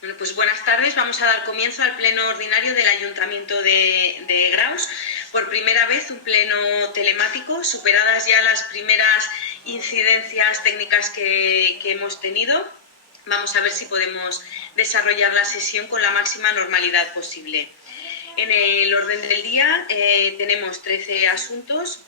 Bueno, pues buenas tardes. Vamos a dar comienzo al pleno ordinario del Ayuntamiento de Graus. Por primera vez un pleno telemático, superadas ya las primeras incidencias técnicas que hemos tenido. Vamos a ver si podemos desarrollar la sesión con la máxima normalidad posible. En el orden del día tenemos 13 asuntos.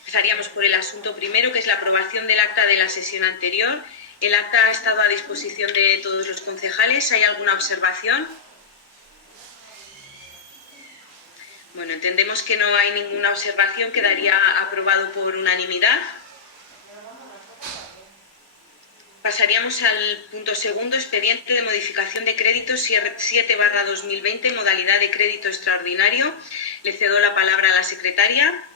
Empezaríamos por el asunto primero, que es la aprobación del acta de la sesión anterior. El acta ha estado a disposición de todos los concejales. ¿Hay alguna observación? Bueno, entendemos que no hay ninguna observación. Quedaría aprobado por unanimidad. Pasaríamos al punto segundo, expediente de modificación de créditos 7/2020, modalidad de crédito extraordinario. Le cedo la palabra a la secretaria.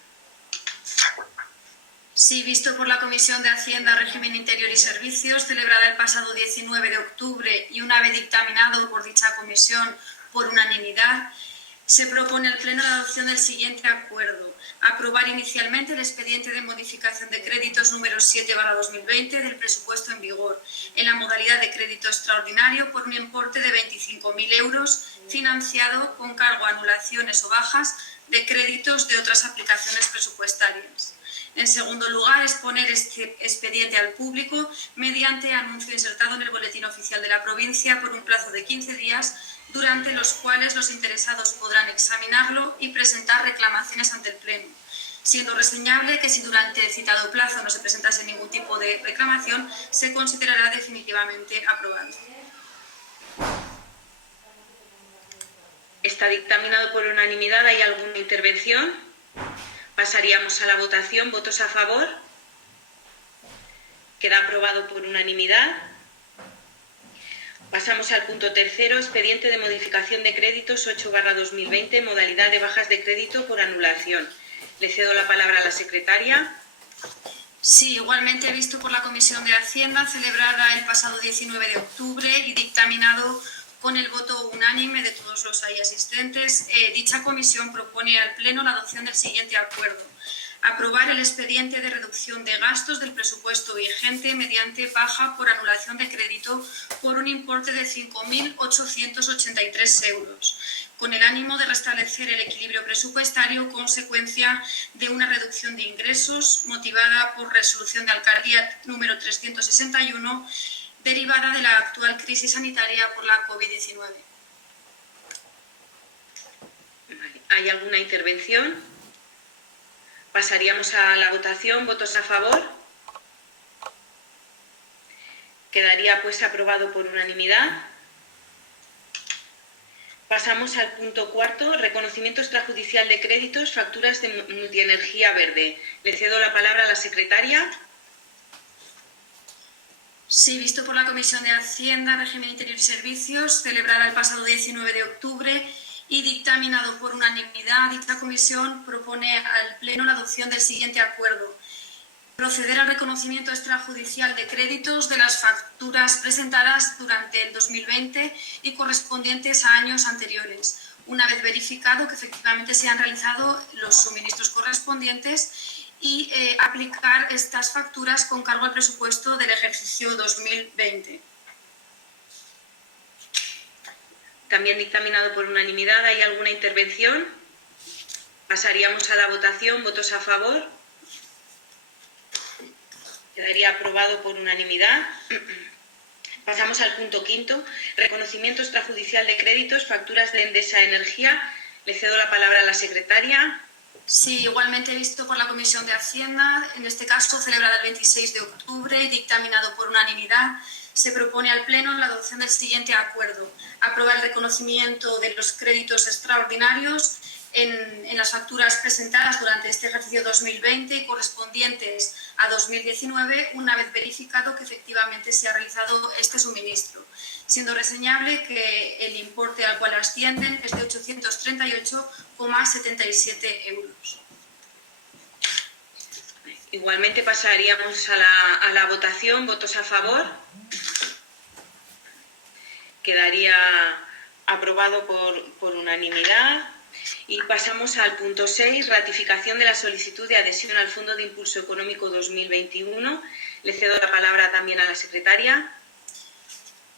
Sí, visto por la Comisión de Hacienda, Régimen Interior y Servicios, celebrada el pasado 19 de octubre y una vez dictaminado por dicha comisión por unanimidad, se propone al Pleno la adopción del siguiente acuerdo. Aprobar inicialmente el expediente de modificación de créditos número 7/2020 del presupuesto en vigor, en la modalidad de crédito extraordinario por un importe de 25.000 euros, financiado con cargo a anulaciones o bajas de créditos de otras aplicaciones presupuestarias. En segundo lugar, exponer este expediente al público mediante anuncio insertado en el Boletín Oficial de la Provincia por un plazo de 15 días, durante los cuales los interesados podrán examinarlo y presentar reclamaciones ante el Pleno, siendo reseñable que si durante el citado plazo no se presentase ningún tipo de reclamación, se considerará definitivamente aprobado. Está dictaminado por unanimidad. ¿Hay alguna intervención? Pasaríamos a la votación. ¿Votos a favor? Queda aprobado por unanimidad. Pasamos al punto tercero, expediente de modificación de créditos 8/2020, modalidad de bajas de crédito por anulación. Le cedo la palabra a la secretaria. Sí, igualmente visto por la Comisión de Hacienda, celebrada el pasado 19 de octubre y dictaminado con el voto unánime de todos los ahí asistentes, dicha comisión propone al Pleno la adopción del siguiente acuerdo. Aprobar el expediente de reducción de gastos del presupuesto vigente mediante baja por anulación de crédito por un importe de 5.883 euros, con el ánimo de restablecer el equilibrio presupuestario consecuencia de una reducción de ingresos motivada por resolución de alcaldía número 361, derivada de la actual crisis sanitaria por la COVID-19. ¿Hay alguna intervención? Pasaríamos a la votación. ¿Votos a favor? Quedaría pues aprobado por unanimidad. Pasamos al punto cuarto, reconocimiento extrajudicial de créditos, facturas de multienergía verde. Le cedo la palabra a la secretaria. Sí, visto por la Comisión de Hacienda, Régimen Interior y Servicios, celebrada el pasado 19 de octubre y dictaminado por unanimidad, dicha comisión propone al Pleno la adopción del siguiente acuerdo. Proceder al reconocimiento extrajudicial de créditos de las facturas presentadas durante el 2020 y correspondientes a años anteriores, una vez verificado que efectivamente se han realizado los suministros correspondientes, y aplicar estas facturas con cargo al presupuesto del ejercicio 2020. También dictaminado por unanimidad. ¿Hay alguna intervención? Pasaríamos a la votación. ¿Votos a favor? Quedaría aprobado por unanimidad. Pasamos al punto quinto, reconocimiento extrajudicial de créditos, facturas de Endesa Energía. Le cedo la palabra a la secretaria. Sí, igualmente visto por la Comisión de Hacienda, en este caso celebrada el 26 de octubre y dictaminado por unanimidad, se propone al Pleno la adopción del siguiente acuerdo. Aprobar el reconocimiento de los créditos extraordinarios en las facturas presentadas durante este ejercicio 2020 y correspondientes a 2019, una vez verificado que efectivamente se ha realizado este suministro, siendo reseñable que el importe al cual ascienden es de 838,77 euros. Igualmente pasaríamos a la votación. ¿Votos a favor? Quedaría aprobado por unanimidad. Y pasamos al punto 6, ratificación de la solicitud de adhesión al Fondo de Impulso Económico 2021. Le cedo la palabra también a la secretaria.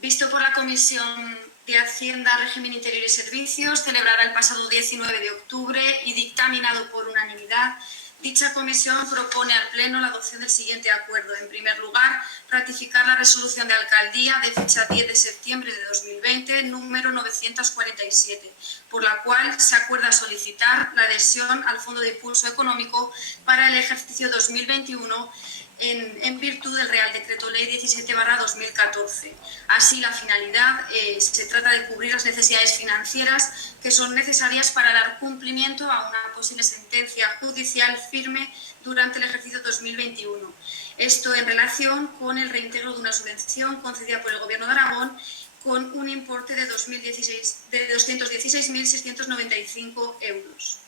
Visto por la Comisión de Hacienda, Régimen Interior y Servicios, celebrada el pasado 19 de octubre y dictaminado por unanimidad, dicha comisión propone al Pleno la adopción del siguiente acuerdo. En primer lugar, ratificar la resolución de alcaldía de fecha 10 de septiembre de 2020, número 947, por la cual se acuerda solicitar la adhesión al Fondo de Impulso Económico para el ejercicio 2021 en virtud del Real Decreto Ley 17/2014. Así, la finalidad se trata de cubrir las necesidades financieras que son necesarias para dar cumplimiento a una posible sentencia judicial firme durante el ejercicio 2021. Esto en relación con el reintegro de una subvención concedida por el Gobierno de Aragón con un importe de 216.695 euros.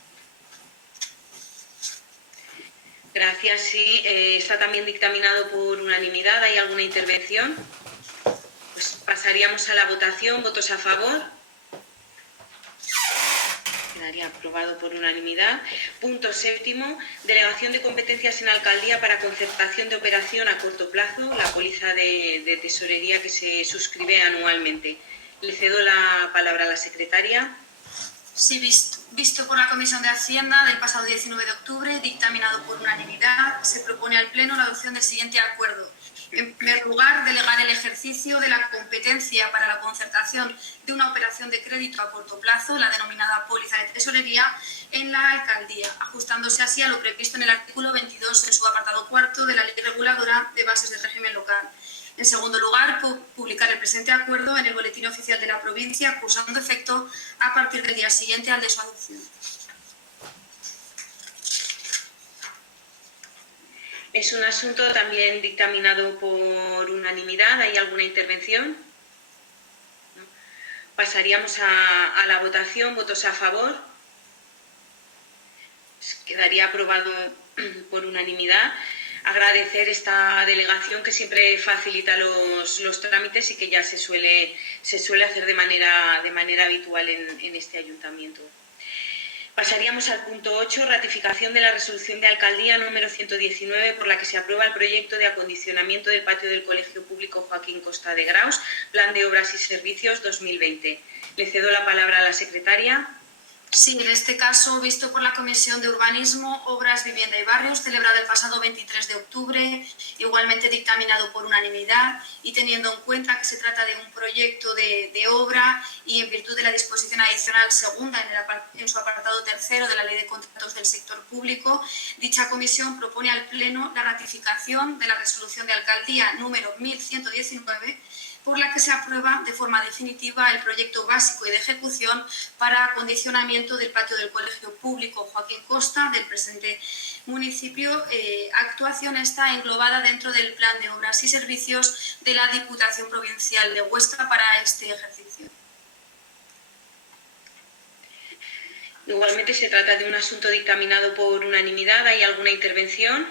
Gracias. Sí, está también dictaminado por unanimidad. ¿Hay alguna intervención? Pues pasaríamos a la votación. ¿Votos a favor? Quedaría aprobado por unanimidad. Punto séptimo. Delegación de competencias en alcaldía para concertación de operación a corto plazo, la póliza de tesorería que se suscribe anualmente. Le cedo la palabra a la secretaria. Sí, visto por la Comisión de Hacienda del pasado 19 de octubre, dictaminado por unanimidad, se propone al Pleno la adopción del siguiente acuerdo. En primer lugar, delegar el ejercicio de la competencia para la concertación de una operación de crédito a corto plazo, la denominada póliza de tesorería, en la alcaldía, ajustándose así a lo previsto en el artículo 22 en su apartado cuarto de la Ley Reguladora de Bases del Régimen Local. En segundo lugar, publicar el presente acuerdo en el Boletín Oficial de la provincia, cursando efecto a partir del día siguiente al de su adopción. Es un asunto también dictaminado por unanimidad. ¿Hay alguna intervención? ¿No? Pasaríamos a la votación. ¿Votos a favor? Quedaría aprobado por unanimidad. Agradecer esta delegación que siempre facilita los trámites y que ya se suele hacer de manera habitual en este ayuntamiento. Pasaríamos al punto 8, ratificación de la resolución de alcaldía número 119 por la que se aprueba el proyecto de acondicionamiento del patio del Colegio Público Joaquín Costa de Graus, Plan de Obras y Servicios 2020. Le cedo la palabra a la secretaria. Sí, en este caso, visto por la Comisión de Urbanismo, Obras, Vivienda y Barrios, celebrado el pasado 23 de octubre, igualmente dictaminado por unanimidad y teniendo en cuenta que se trata de un proyecto de obra y en virtud de la disposición adicional segunda en su apartado tercero de la Ley de Contratos del Sector Público, dicha comisión propone al Pleno la ratificación de la resolución de alcaldía número 1119 por la que se aprueba de forma definitiva el proyecto básico y de ejecución para acondicionamiento del patio del Colegio Público Joaquín Costa del presente municipio. Actuación está englobada dentro del Plan de Obras y Servicios de la Diputación Provincial de Huesca para este ejercicio. Igualmente se trata de un asunto dictaminado por unanimidad. ¿Hay alguna intervención?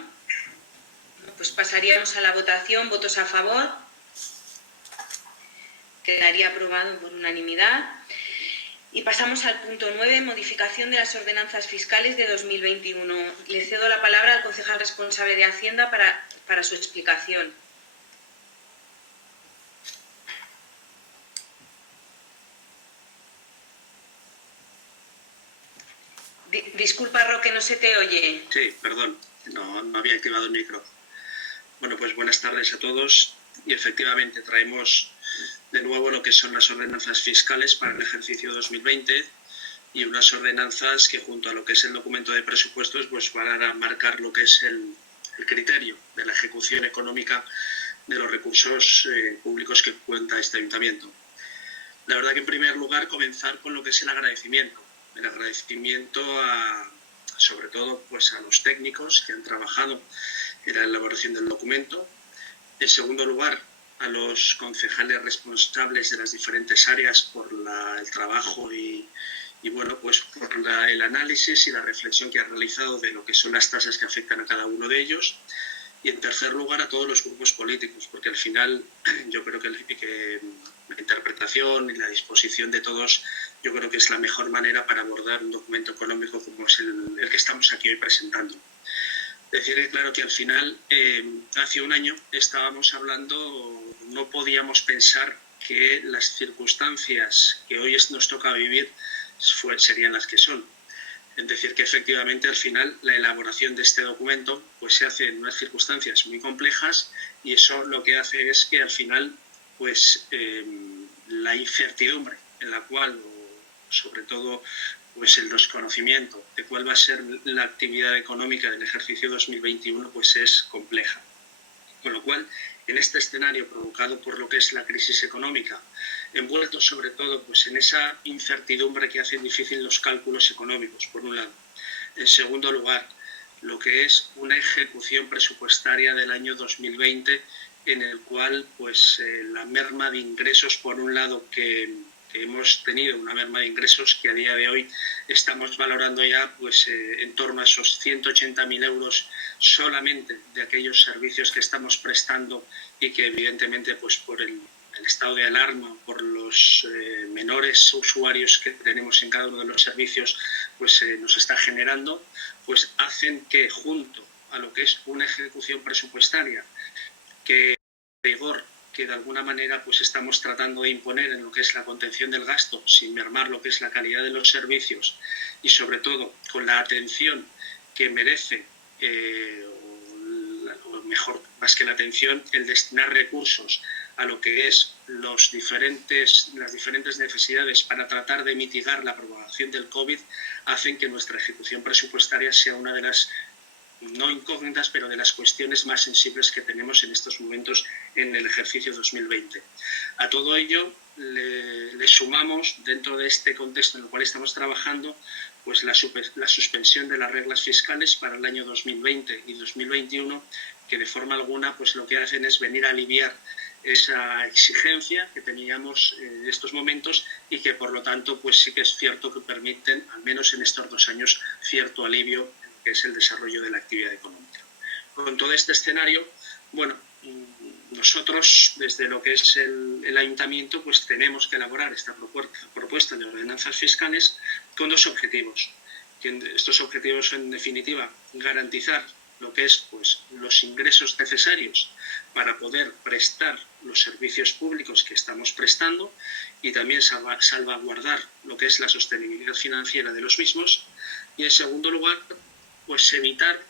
Pues pasaríamos a la votación. ¿Votos a favor? Quedaría aprobado por unanimidad. Y pasamos al punto 9, modificación de las ordenanzas fiscales de 2021. Le cedo la palabra al concejal responsable de Hacienda para su explicación. Disculpa, Roque, no se te oye. Sí, perdón, no había activado el micro. Bueno, pues buenas tardes a todos. Y efectivamente traemos de nuevo lo que son las ordenanzas fiscales para el ejercicio 2020 y unas ordenanzas que junto a lo que es el documento de presupuestos pues van a marcar lo que es el criterio de la ejecución económica de los recursos públicos que cuenta este ayuntamiento. La verdad que en primer lugar comenzar con lo que es el agradecimiento sobre todo pues a los técnicos que han trabajado en la elaboración del documento. En segundo lugar, a los concejales responsables de las diferentes áreas por el trabajo y bueno, pues por el análisis y la reflexión que han realizado de lo que son las tasas que afectan a cada uno de ellos. Y en tercer lugar, a todos los grupos políticos, porque al final yo creo que la interpretación y la disposición de todos, yo creo que es la mejor manera para abordar un documento económico como es el que estamos aquí hoy presentando. Decir claro que al final, hace un año estábamos hablando, no podíamos pensar que las circunstancias que hoy nos toca vivir serían las que son. Es decir, que efectivamente al final la elaboración de este documento pues se hace en unas circunstancias muy complejas, y eso lo que hace es que al final pues la incertidumbre en la cual, sobre todo pues el desconocimiento de cuál va a ser la actividad económica del ejercicio 2021 pues es compleja. Con lo cual, en este escenario provocado por lo que es la crisis económica, envuelto sobre todo pues en esa incertidumbre que hacen difícil los cálculos económicos, por un lado. En segundo lugar, lo que es una ejecución presupuestaria del año 2020, en el cual pues la merma de ingresos, por un lado, que hemos tenido una merma de ingresos que a día de hoy estamos valorando ya pues en torno a esos 180.000 euros solamente de aquellos servicios que estamos prestando, y que evidentemente pues por el estado de alarma, por los menores usuarios que tenemos en cada uno de los servicios, pues nos está generando, pues hacen que, junto a lo que es una ejecución presupuestaria, que rigor que de alguna manera pues estamos tratando de imponer en lo que es la contención del gasto, sin mermar lo que es la calidad de los servicios, y sobre todo con la atención que merece, o mejor, más que la atención, el destinar recursos a lo que es las diferentes necesidades para tratar de mitigar la propagación del COVID, hacen que nuestra ejecución presupuestaria sea una de las, no incógnitas, pero de las cuestiones más sensibles que tenemos en estos momentos en el ejercicio 2020. A todo ello le sumamos, dentro de este contexto en el cual estamos trabajando, pues la suspensión de las reglas fiscales para el año 2020 y 2021, que de forma alguna pues lo que hacen es venir a aliviar esa exigencia que teníamos en estos momentos, y que por lo tanto pues sí que es cierto que permiten, al menos en estos 2 años, cierto alivio en lo que es el desarrollo de la actividad económica. Con todo este escenario, bueno, nosotros desde lo que es el ayuntamiento pues tenemos que elaborar esta propuesta de ordenanzas fiscales con 2 objetivos. Estos objetivos son, en definitiva, garantizar lo que es pues los ingresos necesarios para poder prestar los servicios públicos que estamos prestando, y también salvaguardar lo que es la sostenibilidad financiera de los mismos, y en segundo lugar pues evitar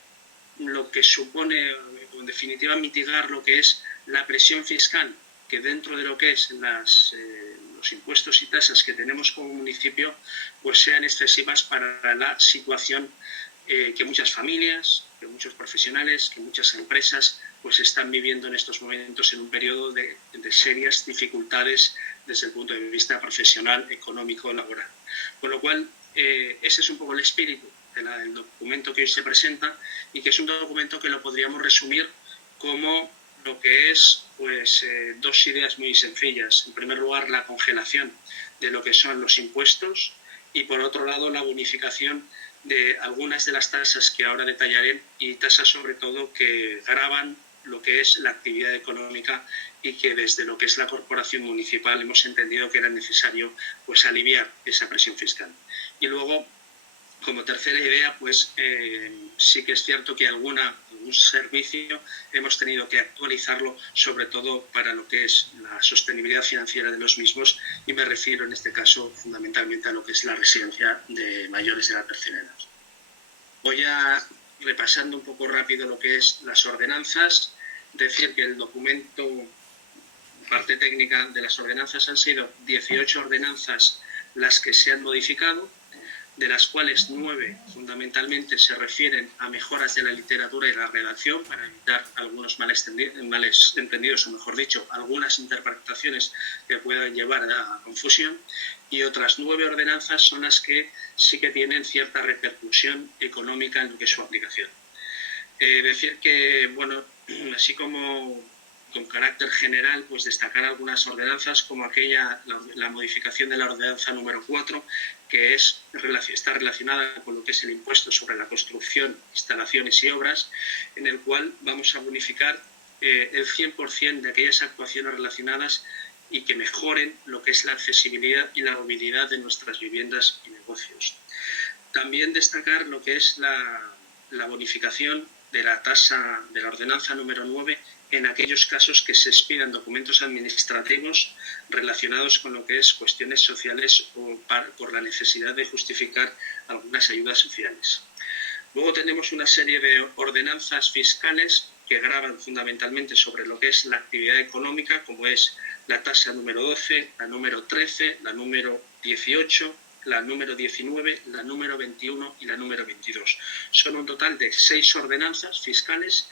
lo que supone, en definitiva mitigar lo que es la presión fiscal, que dentro de lo que es los impuestos y tasas que tenemos como municipio pues sean excesivas para la situación que muchas familias, que muchos profesionales, que muchas empresas pues están viviendo en estos momentos, en un periodo de serias dificultades desde el punto de vista profesional, económico, laboral. Con lo cual, ese es un poco el espíritu del documento que hoy se presenta, y que es un documento que lo podríamos resumir como lo que es pues 2 ideas muy sencillas. En primer lugar, la congelación de lo que son los impuestos, y por otro lado la bonificación de algunas de las tasas que ahora detallaré, y tasas sobre todo que gravan lo que es la actividad económica, y que desde lo que es la corporación municipal hemos entendido que era necesario pues aliviar esa presión fiscal. Y luego, como tercera idea, pues sí que es cierto que algún servicio hemos tenido que actualizarlo, sobre todo para lo que es la sostenibilidad financiera de los mismos, y me refiero en este caso fundamentalmente a lo que es la residencia de mayores de la tercera edad. Voy a, repasando un poco rápido lo que es las ordenanzas, decir que el documento, parte técnica de las ordenanzas, han sido 18 ordenanzas las que se han modificado, de las cuales 9 fundamentalmente se refieren a mejoras de la literatura y la redacción para evitar algunos males entendidos, o mejor dicho, algunas interpretaciones que puedan llevar a confusión, y otras 9 ordenanzas son las que sí que tienen cierta repercusión económica en lo que es su aplicación. Decir que, bueno, así como con carácter general, pues destacar algunas ordenanzas, como la modificación de la ordenanza número 4, que está relacionada con lo que es el impuesto sobre la construcción, instalaciones y obras, en el cual vamos a bonificar el 100% de aquellas actuaciones relacionadas y que mejoren lo que es la accesibilidad y la movilidad de nuestras viviendas y negocios. También destacar lo que es la bonificación de la tasa de la ordenanza número 9, en aquellos casos que se expidan documentos administrativos relacionados con lo que es cuestiones sociales o por la necesidad de justificar algunas ayudas sociales. Luego tenemos una serie de ordenanzas fiscales que gravan fundamentalmente sobre lo que es la actividad económica, como es la tasa número 12, la número 13, la número 18, la número 19, la número 21 y la número 22. Son un total de 6 ordenanzas fiscales.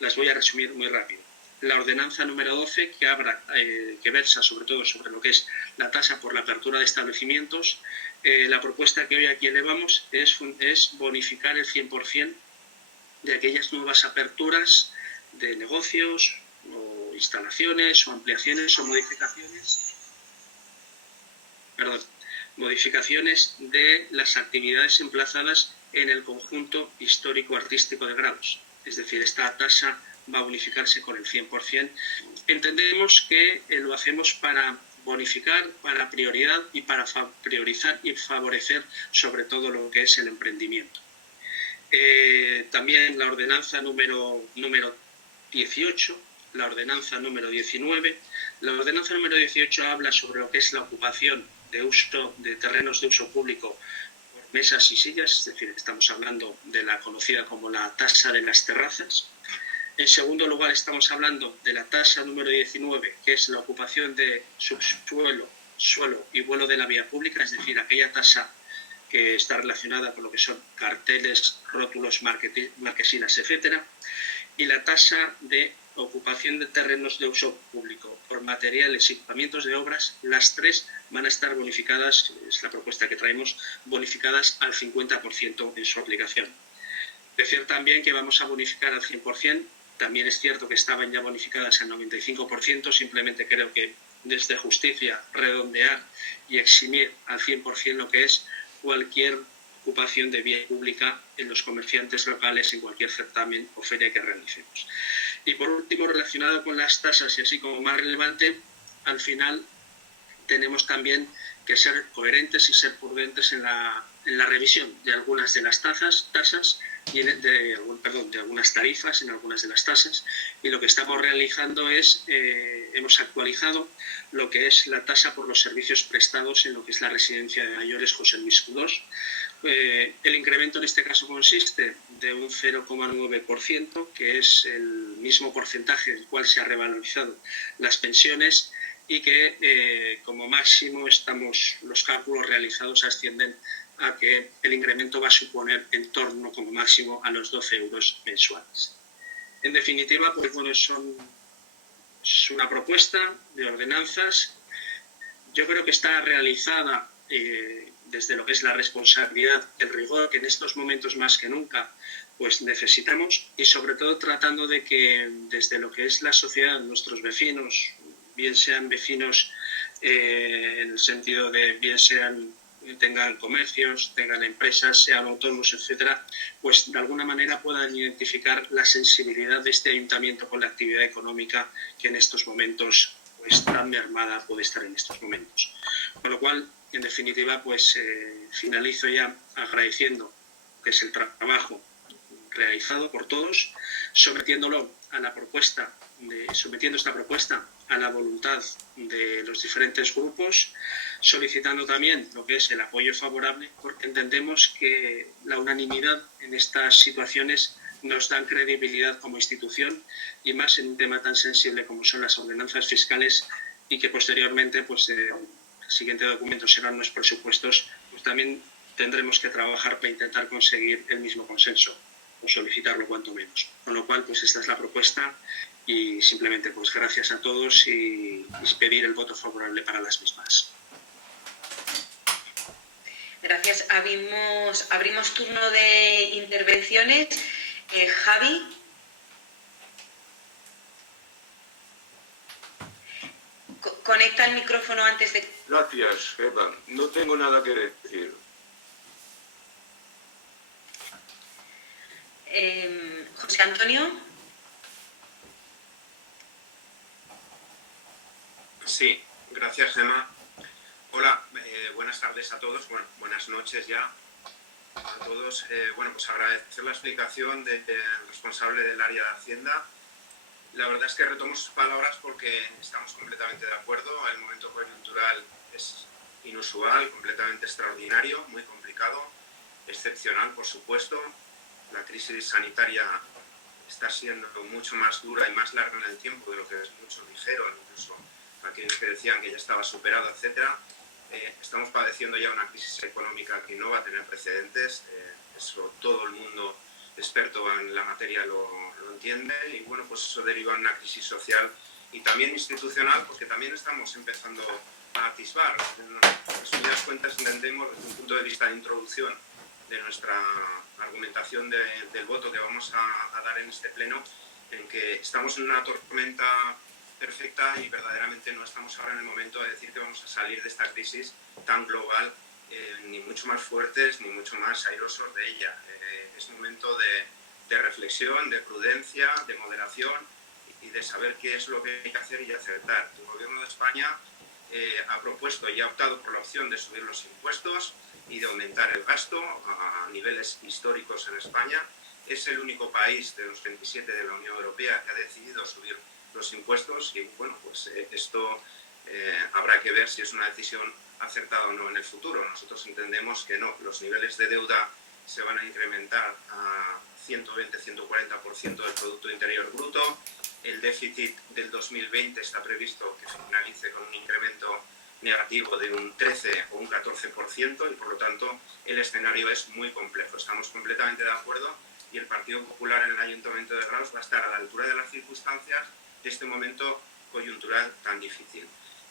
Las voy a resumir muy rápido. La ordenanza número 12, que versa sobre todo sobre lo que es la tasa por la apertura de establecimientos. La propuesta que hoy aquí elevamos es bonificar el 100% de aquellas nuevas aperturas de negocios o instalaciones o ampliaciones o modificaciones de las actividades emplazadas en el conjunto histórico-artístico de Graus. Es decir, esta tasa va a bonificarse con el 100%. Entendemos que lo hacemos para bonificar, para prioridad y para priorizar y favorecer sobre todo lo que es el emprendimiento. También la ordenanza número 18, la ordenanza número 19. La ordenanza número 18 habla sobre lo que es la ocupación de terrenos de uso público por mesas y sillas, es decir, estamos hablando de la conocida como la tasa de las terrazas. En segundo lugar, estamos hablando de la tasa número 19, que es la ocupación de subsuelo, suelo y vuelo de la vía pública, es decir, aquella tasa que está relacionada con lo que son carteles, rótulos, marquesinas, etcétera, y la tasa de ocupación de terrenos de uso público por materiales y equipamientos de obras. Las tres van a estar bonificadas, es la propuesta que traemos, bonificadas al 50% en su aplicación. Decir también que vamos a bonificar al 100%, también es cierto que estaban ya bonificadas al 95%, simplemente creo que desde justicia redondear y eximir al 100% lo que es cualquier ocupación de vía pública en los comerciantes locales en cualquier certamen o feria que realicemos. Y por último, relacionado con las tasas y así como más relevante, al final tenemos también que ser coherentes y ser prudentes en la revisión de algunas de las tasas y de algunas tarifas en algunas de las tasas, y lo que estamos realizando es hemos actualizado lo que es la tasa por los servicios prestados en lo que es la residencia de mayores José Luis II. El incremento en este caso consiste de un 0,9%, que es el mismo porcentaje del cual se han revalorizado las pensiones, y que como máximo los cálculos realizados ascienden a que el incremento va a suponer en torno como máximo a los 12 euros mensuales. En definitiva, pues bueno, es una propuesta de ordenanzas. Yo creo que está realizada desde lo que es la responsabilidad, el rigor que en estos momentos más que nunca pues necesitamos, y sobre todo tratando de que desde lo que es la sociedad, nuestros vecinos, bien sean vecinos en el sentido de tengan comercios, tengan empresas, sean autónomos, etcétera, pues de alguna manera puedan identificar la sensibilidad de este ayuntamiento con la actividad económica que en estos momentos pues tan mermada puede estar en estos momentos. Con lo cual, en definitiva, pues finalizo ya agradeciendo que es el trabajo realizado por todos, sometiendo esta propuesta a la voluntad de los diferentes grupos, solicitando también lo que es el apoyo favorable, porque entendemos que la unanimidad en estas situaciones nos dan credibilidad como institución, y más en un tema tan sensible como son las ordenanzas fiscales, y que posteriormente pues el siguiente documento serán los presupuestos, pues también tendremos que trabajar para intentar conseguir el mismo consenso o solicitarlo cuanto menos. Con lo cual, pues esta es la propuesta, y simplemente pues gracias a todos y pedir el voto favorable para las mismas. Gracias. Abrimos turno de intervenciones. Javi. Conecta el micrófono antes de... Gracias, Eva. No tengo nada que decir. José Antonio. Sí, gracias, Gemma. Hola, buenas tardes a todos, bueno, buenas noches ya a todos. Bueno, pues agradecer la explicación del responsable del área de Hacienda La verdad es que retomo sus palabras porque estamos completamente de acuerdo. El momento coyuntural es inusual, completamente extraordinario, muy complicado, excepcional, por supuesto. La crisis sanitaria está siendo mucho más dura y más larga en el tiempo de lo que muchos dijeron, incluso aquellos que decían que ya estaba superado, etcétera. Estamos padeciendo ya una crisis económica que no va a tener precedentes. Eso todo el mundo experto en la materia lo entiende, y bueno, pues eso deriva en una crisis social y también institucional, porque también estamos empezando a atisbar. En resumidas cuentas, entendemos desde un punto de vista de introducción de nuestra argumentación del voto que vamos a dar en este pleno, en que estamos en una tormenta perfecta y verdaderamente no estamos ahora en el momento de decir que vamos a salir de esta crisis tan global, ni mucho más fuertes ni mucho más airosos de ella. Es momento de reflexión, de prudencia, de moderación y de saber qué es lo que hay que hacer y acertar. El Gobierno de España ha propuesto y ha optado por la opción de subir los impuestos y de aumentar el gasto a niveles históricos en España. Es el único país de los 27 de la Unión Europea que ha decidido subir los impuestos y bueno, pues esto habrá que ver si es una decisión acertada o no en el futuro. Nosotros entendemos que no, los niveles de deuda se van a incrementar a 120-140% del Producto Interior Bruto. El déficit del 2020 está previsto que finalice con un incremento negativo de un 13 o un 14% y por lo tanto el escenario es muy complejo. Estamos completamente de acuerdo y el Partido Popular en el Ayuntamiento de Graus va a estar a la altura de las circunstancias de este momento coyuntural tan difícil.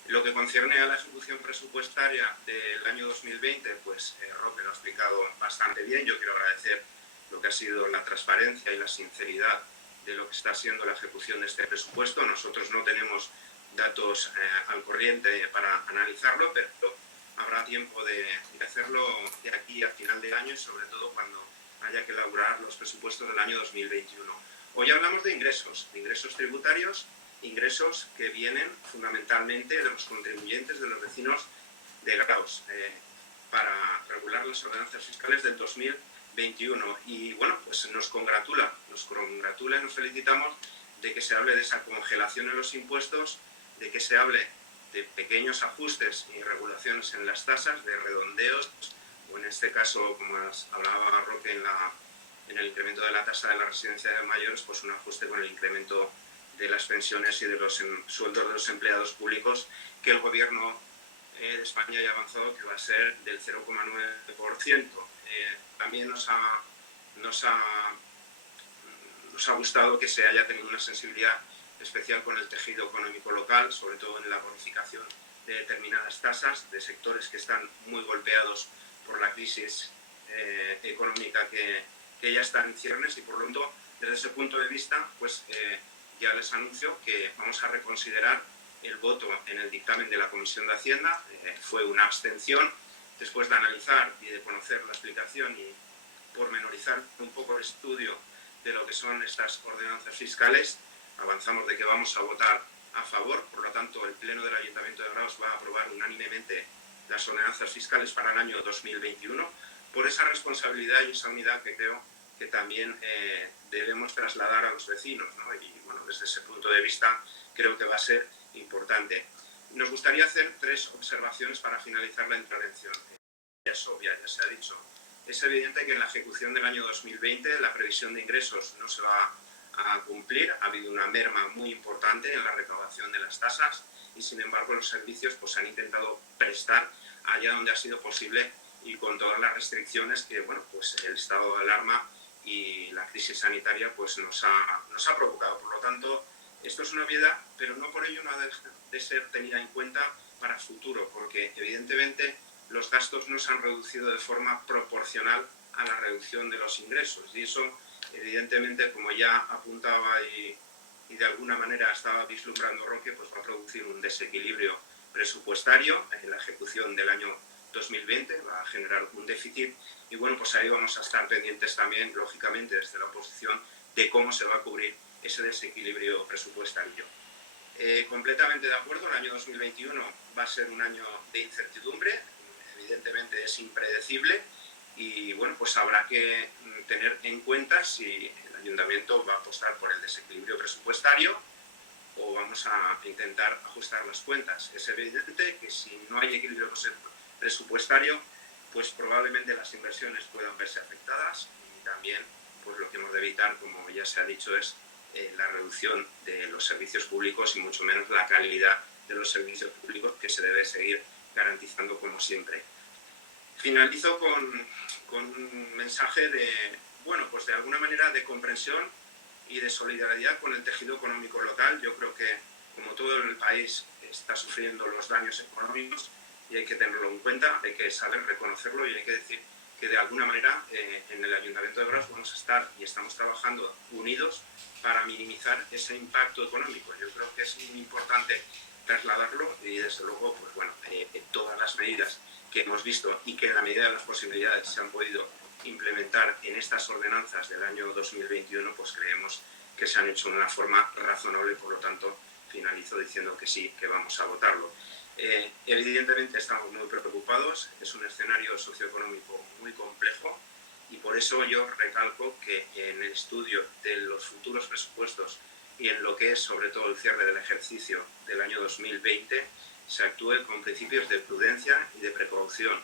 Lo que concierne a la ejecución presupuestaria del año 2020, pues Roque lo ha explicado bastante bien. Yo quiero agradecer lo que ha sido la transparencia y la sinceridad de lo que está siendo la ejecución de este presupuesto. Nosotros no tenemos datos al corriente para analizarlo, pero habrá tiempo de hacerlo de aquí a final de año y sobre todo cuando haya que elaborar los presupuestos del año 2021. Hoy hablamos de ingresos tributarios, ingresos que vienen fundamentalmente de los contribuyentes, de los vecinos de Graus, para regular las ordenanzas fiscales del 2021. Y bueno, pues nos congratula y nos felicitamos de que se hable de esa congelación en los impuestos, de que se hable de pequeños ajustes y regulaciones en las tasas, de redondeos, o en este caso, como hablaba Roque, en el incremento de la tasa de la residencia de mayores, pues un ajuste con el incremento de las pensiones y de los sueldos de los empleados públicos, que el Gobierno de España ya ha avanzado que va a ser del 0,9%. También nos ha gustado que se haya tenido una sensibilidad especial con el tejido económico local, sobre todo en la bonificación de determinadas tasas de sectores que están muy golpeados por la crisis económica que ya está en ciernes, y por lo tanto, desde ese punto de vista, pues ya les anuncio que vamos a reconsiderar el voto en el dictamen de la Comisión de Hacienda. Fue una abstención. Después de analizar y de conocer la explicación y pormenorizar un poco el estudio de lo que son estas ordenanzas fiscales, avanzamos de que vamos a votar a favor. Por lo tanto, el Pleno del Ayuntamiento de Graus va a aprobar unánimemente las ordenanzas fiscales para el año 2021, por esa responsabilidad y esa unidad que creo que también debemos trasladar a los vecinos, ¿no? Y bueno, desde ese punto de vista creo que va a ser importante. Nos gustaría hacer 3 observaciones para finalizar la intervención. Es obvia, ya se ha dicho. Es evidente que en la ejecución del año 2020 la previsión de ingresos no se va a cumplir. Ha habido una merma muy importante en la recaudación de las tasas y, sin embargo, los servicios pues han intentado prestar allá donde ha sido posible y con todas las restricciones que bueno, pues el estado de alarma y la crisis sanitaria pues nos ha provocado. Por lo tanto, esto es una obviedad, pero no por ello no ha de ser tenida en cuenta para el futuro, porque evidentemente los gastos no se han reducido de forma proporcional a la reducción de los ingresos, y eso evidentemente, como ya apuntaba y de alguna manera estaba vislumbrando Roque, pues va a producir un desequilibrio presupuestario en la ejecución del año 2020, va a generar un déficit, y bueno, pues ahí vamos a estar pendientes también, lógicamente, desde la oposición, de cómo se va a cubrir ese desequilibrio presupuestario. Completamente de acuerdo, el año 2021 va a ser un año de incertidumbre, evidentemente es impredecible, y bueno, pues habrá que tener en cuenta si el Ayuntamiento va a apostar por el desequilibrio presupuestario o vamos a intentar ajustar las cuentas. Es evidente que si no hay equilibrio presupuestario, pues probablemente las inversiones puedan verse afectadas y también pues lo que hemos de evitar, como ya se ha dicho, es la reducción de los servicios públicos y mucho menos la calidad de los servicios públicos que se debe seguir garantizando como siempre. Finalizo con un mensaje de, bueno, pues de alguna manera de comprensión y de solidaridad con el tejido económico local. Yo creo que, como todo el país, está sufriendo los daños económicos y hay que tenerlo en cuenta, hay que saber reconocerlo y hay que decir que de alguna manera en el Ayuntamiento de Graus vamos a estar y estamos trabajando unidos para minimizar ese impacto económico. Yo creo que es muy importante trasladarlo y desde luego pues bueno, todas las medidas que hemos visto y que en la medida de las posibilidades se han podido implementar en estas ordenanzas del año 2021, pues creemos que se han hecho de una forma razonable y por lo tanto finalizo diciendo que sí, que vamos a votarlo. Evidentemente estamos muy preocupados, es un escenario socioeconómico muy complejo y por eso yo recalco que en el estudio de los futuros presupuestos y en lo que es sobre todo el cierre del ejercicio del año 2020 se actúe con principios de prudencia y de precaución,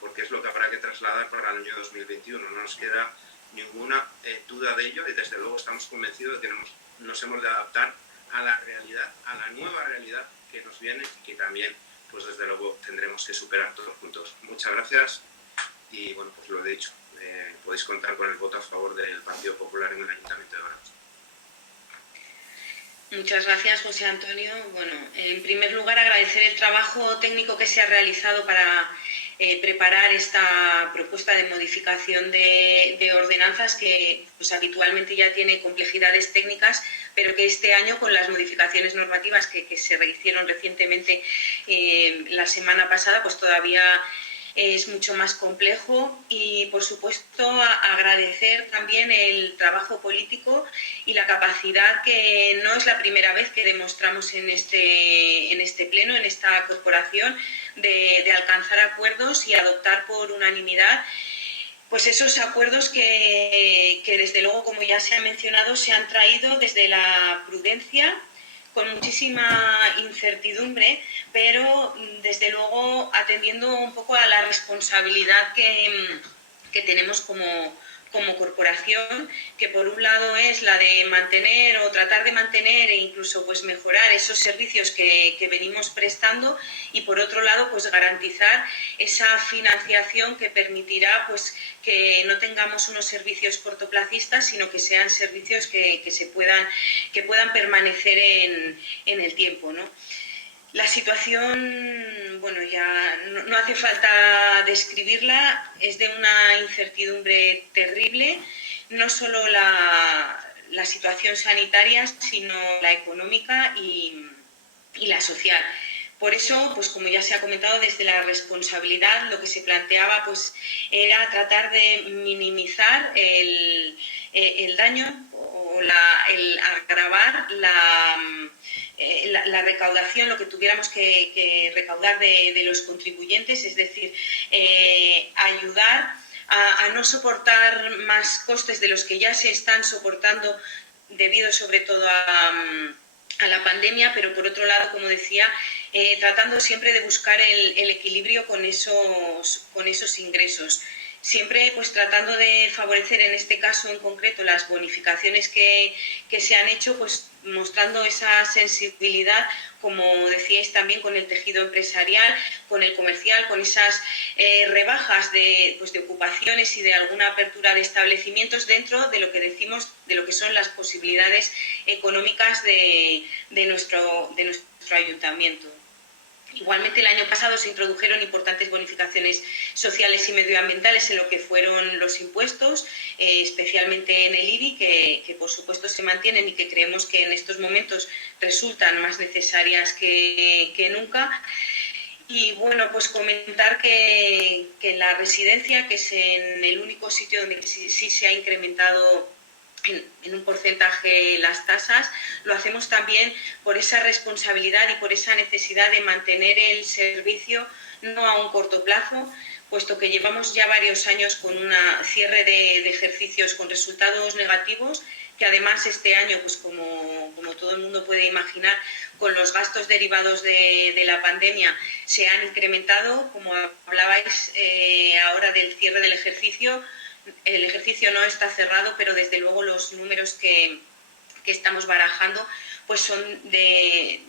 porque es lo que habrá que trasladar para el año 2021. No nos queda ninguna duda de ello y desde luego estamos convencidos de que nos hemos de adaptar a la realidad, a la nueva realidad que nos viene y que también, pues desde luego, tendremos que superar todos juntos. Muchas gracias y, bueno, pues lo he dicho, podéis contar con el voto a favor del Partido Popular en el Ayuntamiento de Graus. Muchas gracias, José Antonio. Bueno, en primer lugar, agradecer el trabajo técnico que se ha realizado para preparar esta propuesta de modificación de ordenanzas que pues, habitualmente ya tiene complejidades técnicas, pero que este año, con las modificaciones normativas que se hicieron recientemente la semana pasada, pues todavía es mucho más complejo y, por supuesto, agradecer también el trabajo político y la capacidad que no es la primera vez que demostramos en este pleno, en esta corporación, de alcanzar acuerdos y adoptar por unanimidad pues esos acuerdos que desde luego, como ya se ha mencionado, se han traído desde la prudencia, con muchísima incertidumbre, pero desde luego atendiendo un poco a la responsabilidad que tenemos como corporación, que por un lado es la de mantener o tratar de mantener e incluso pues mejorar esos servicios que venimos prestando y por otro lado pues garantizar esa financiación que permitirá pues que no tengamos unos servicios cortoplacistas, sino que sean servicios que puedan permanecer en el tiempo, ¿no? La situación, bueno, ya no hace falta describirla, es de una incertidumbre terrible, no solo la situación sanitaria, sino la económica y la social. Por eso, pues como ya se ha comentado, desde la responsabilidad lo que se planteaba pues era tratar de minimizar el daño o el agravar la recaudación, lo que tuviéramos que recaudar de los contribuyentes, es decir, ayudar a no soportar más costes de los que ya se están soportando debido sobre todo a la pandemia, pero por otro lado, como decía, tratando siempre de buscar el equilibrio con esos ingresos. Siempre pues tratando de favorecer en este caso en concreto las bonificaciones que se han hecho, pues mostrando esa sensibilidad, como decíais también, con el tejido empresarial, con el comercial, con esas rebajas de ocupaciones y de alguna apertura de establecimientos dentro de lo que decimos, de lo que son las posibilidades económicas de nuestro ayuntamiento. Igualmente, el año pasado se introdujeron importantes bonificaciones sociales y medioambientales en lo que fueron los impuestos, especialmente en el IBI, que por supuesto se mantienen y que creemos que en estos momentos resultan más necesarias que nunca. Y bueno, pues comentar que la residencia, que es en el único sitio donde sí se ha incrementado en un porcentaje las tasas, lo hacemos también por esa responsabilidad y por esa necesidad de mantener el servicio no a un corto plazo, puesto que llevamos ya varios años con un cierre de ejercicios con resultados negativos, que además este año, pues como todo el mundo puede imaginar, con los gastos derivados de la pandemia se han incrementado. Como hablabais ahora del cierre del ejercicio, el ejercicio no está cerrado, pero desde luego los números que estamos barajando pues son de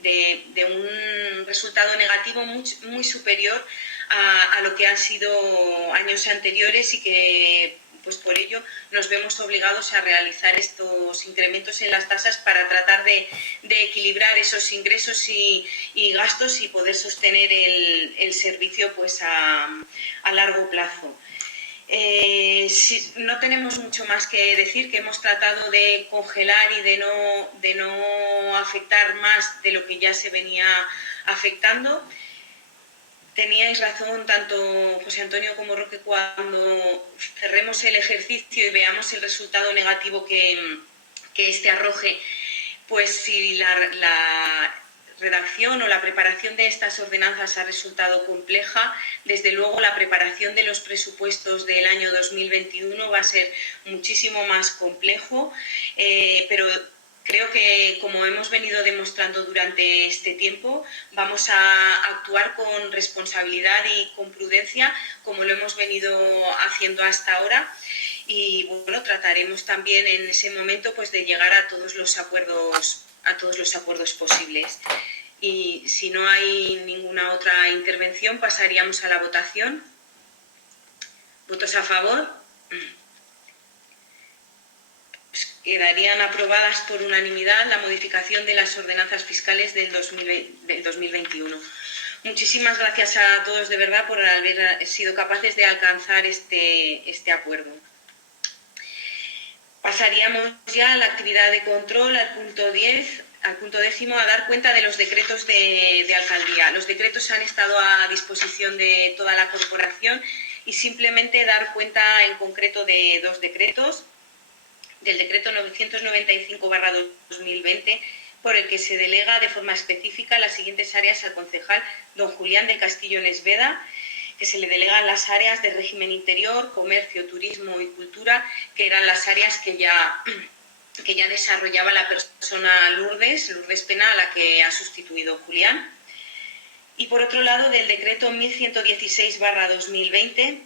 un resultado negativo muy superior a lo que han sido años anteriores, y que pues por ello nos vemos obligados a realizar estos incrementos en las tasas para tratar de equilibrar esos ingresos y gastos y poder sostener el servicio pues a largo plazo. No tenemos mucho más que decir, que hemos tratado de congelar y de no afectar más de lo que ya se venía afectando. Teníais razón tanto José Antonio como Roque, cuando cerremos el ejercicio y veamos el resultado negativo que este arroje, pues si la redacción o la preparación de estas ordenanzas ha resultado compleja, desde luego la preparación de los presupuestos del año 2021 va a ser muchísimo más complejo, pero creo que, como hemos venido demostrando durante este tiempo, vamos a actuar con responsabilidad y con prudencia, como lo hemos venido haciendo hasta ahora. Y bueno, trataremos también en ese momento pues de llegar a todos los acuerdos posibles. Y si no hay ninguna otra intervención, pasaríamos a la votación. ¿Votos a favor? Pues quedarían aprobadas por unanimidad la modificación de las ordenanzas fiscales del 2021. Muchísimas gracias a todos de verdad por haber sido capaces de alcanzar este acuerdo. Pasaríamos ya a la actividad de control, al punto 10, al punto 10, a dar cuenta de los decretos de alcaldía. Los decretos han estado a disposición de toda la corporación y simplemente dar cuenta en concreto de dos decretos. Del decreto 995/2020, por el que se delega de forma específica las siguientes áreas al concejal don Julián del Castillo Nesveda, que se le delegan las áreas de régimen interior, comercio, turismo y cultura, que eran las áreas que ya desarrollaba la persona Lourdes Pena, a la que ha sustituido Julián. Y por otro lado, del decreto 1116/2020,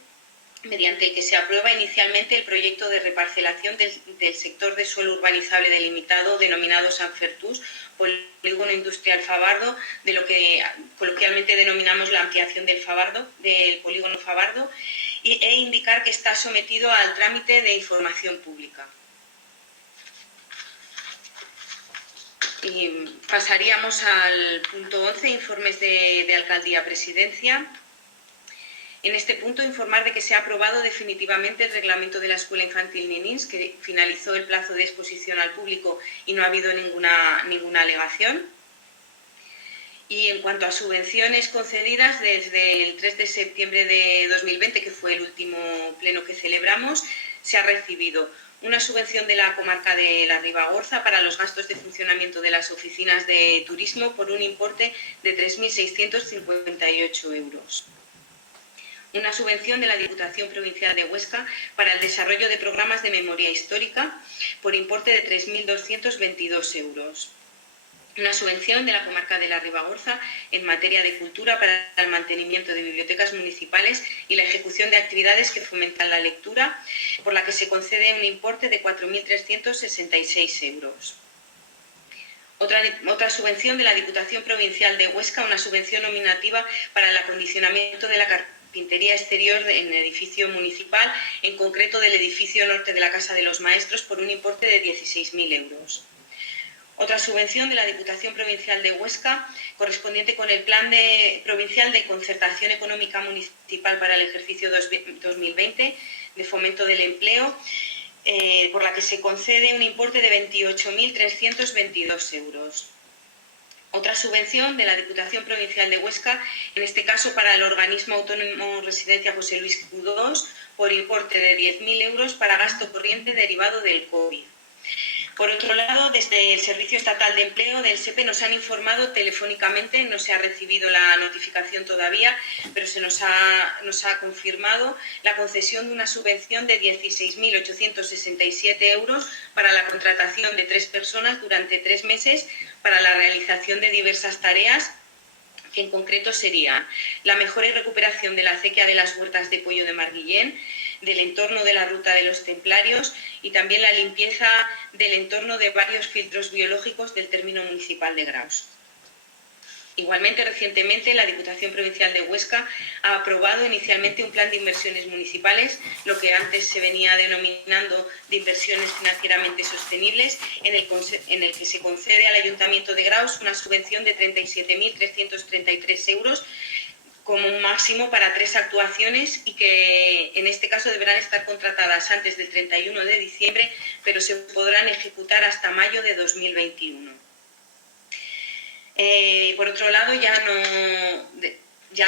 mediante el que se aprueba inicialmente el proyecto de reparcelación del sector de suelo urbanizable delimitado denominado Sanfertús, polígono industrial Favardo, de lo que coloquialmente denominamos la ampliación del polígono Favardo, e indicar que está sometido al trámite de información pública. Y pasaríamos al punto 11, informes de Alcaldía Presidencia. En este punto, informar de que se ha aprobado definitivamente el reglamento de la Escuela Infantil Ninins, que finalizó el plazo de exposición al público y no ha habido ninguna alegación. Y en cuanto a subvenciones concedidas, desde el 3 de septiembre de 2020, que fue el último pleno que celebramos, se ha recibido una subvención de la comarca de la Ribagorza para los gastos de funcionamiento de las oficinas de turismo por un importe de 3.658 euros. Una subvención de la Diputación Provincial de Huesca para el desarrollo de programas de memoria histórica por importe de 3.222 euros. Una subvención de la comarca de la Ribagorza en materia de cultura para el mantenimiento de bibliotecas municipales y la ejecución de actividades que fomentan la lectura, por la que se concede un importe de 4.366 euros. Otra subvención de la Diputación Provincial de Huesca, una subvención nominativa para el acondicionamiento de la carpintería exterior en el edificio municipal, en concreto del edificio norte de la Casa de los Maestros, por un importe de 16.000 euros. Otra subvención de la Diputación Provincial de Huesca, correspondiente con el Plan Provincial de Concertación Económica Municipal para el ejercicio 2020 de fomento del empleo, por la que se concede un importe de 28.322 euros. Otra subvención de la Diputación Provincial de Huesca, en este caso para el organismo autónomo Residencia José Luis Cudós, por importe de 10.000 euros para gasto corriente derivado del COVID. Por otro lado, desde el Servicio Estatal de Empleo del SEPE nos han informado telefónicamente, no se ha recibido la notificación todavía, pero se nos ha confirmado la concesión de una subvención de 16.867 euros para la contratación de 3 personas durante 3 meses para la realización de diversas tareas, que en concreto serían la mejora y recuperación de la acequia de las huertas de pollo de Marguillén, del entorno de la ruta de los Templarios y también la limpieza del entorno de varios filtros biológicos del término municipal de Graus. Igualmente, recientemente, la Diputación Provincial de Huesca ha aprobado inicialmente un plan de inversiones municipales, lo que antes se venía denominando de inversiones financieramente sostenibles, en el que se concede al Ayuntamiento de Graus una subvención de 37.333 euros como un máximo para 3 actuaciones y que en este caso deberán estar contratadas antes del 31 de diciembre, pero se podrán ejecutar hasta mayo de 2021. Por otro lado, ya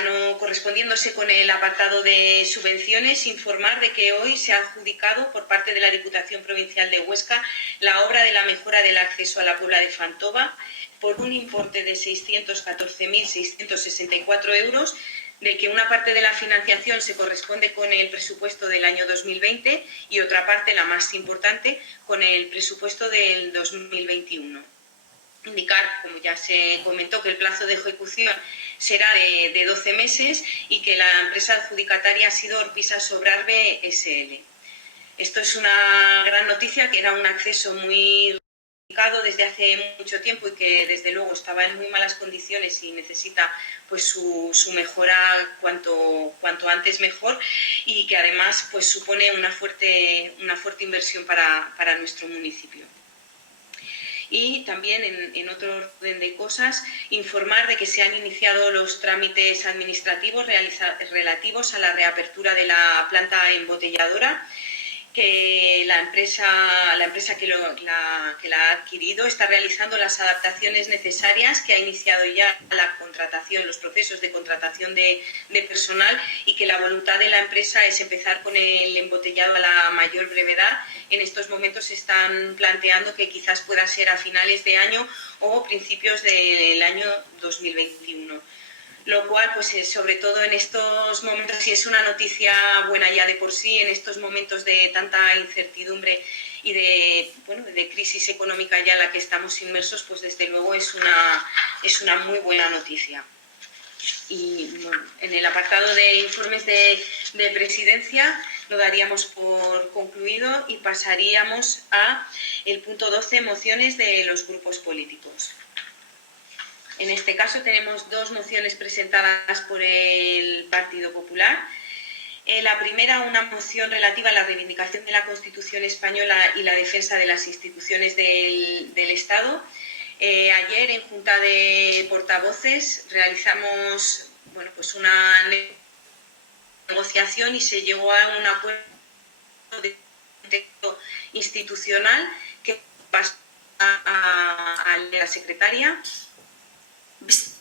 no correspondiéndose con el apartado de subvenciones, informar de que hoy se ha adjudicado por parte de la Diputación Provincial de Huesca la obra de la mejora del acceso a la Puebla de Fantova por un importe de 614.664 euros, de que una parte de la financiación se corresponde con el presupuesto del año 2020 y otra parte, la más importante, con el presupuesto del 2021. Indicar, como ya se comentó, que el plazo de ejecución será de 12 meses y que la empresa adjudicataria ha sido Orpisa Sobrarbe SL. Esto es una gran noticia, que era un acceso muy complicado desde hace mucho tiempo y que desde luego estaba en muy malas condiciones y necesita pues su mejora cuanto antes mejor, y que además pues supone una fuerte inversión para nuestro municipio. Y también, en otro orden de cosas, informar de que se han iniciado los trámites administrativos relativos a la reapertura de la planta embotelladora, que la empresa que la ha adquirido está realizando las adaptaciones necesarias, que ha iniciado ya los procesos de contratación de personal, y que la voluntad de la empresa es empezar con el embotellado a la mayor brevedad. En estos momentos se están planteando que quizás pueda ser a finales de año o principios del año 2021. Lo cual, pues sobre todo en estos momentos, y es una noticia buena ya de por sí, en estos momentos de tanta incertidumbre y de crisis económica ya en la que estamos inmersos, pues desde luego es una muy buena noticia. Y bueno, en el apartado de informes de presidencia lo daríamos por concluido y pasaríamos a el punto 12, mociones de los grupos políticos. En este caso tenemos 2 mociones presentadas por el Partido Popular. La primera, una moción relativa a la reivindicación de la Constitución española y la defensa de las instituciones del Estado. Ayer, en Junta de Portavoces, realizamos pues una negociación y se llegó a un acuerdo de texto institucional que pasa a la secretaria.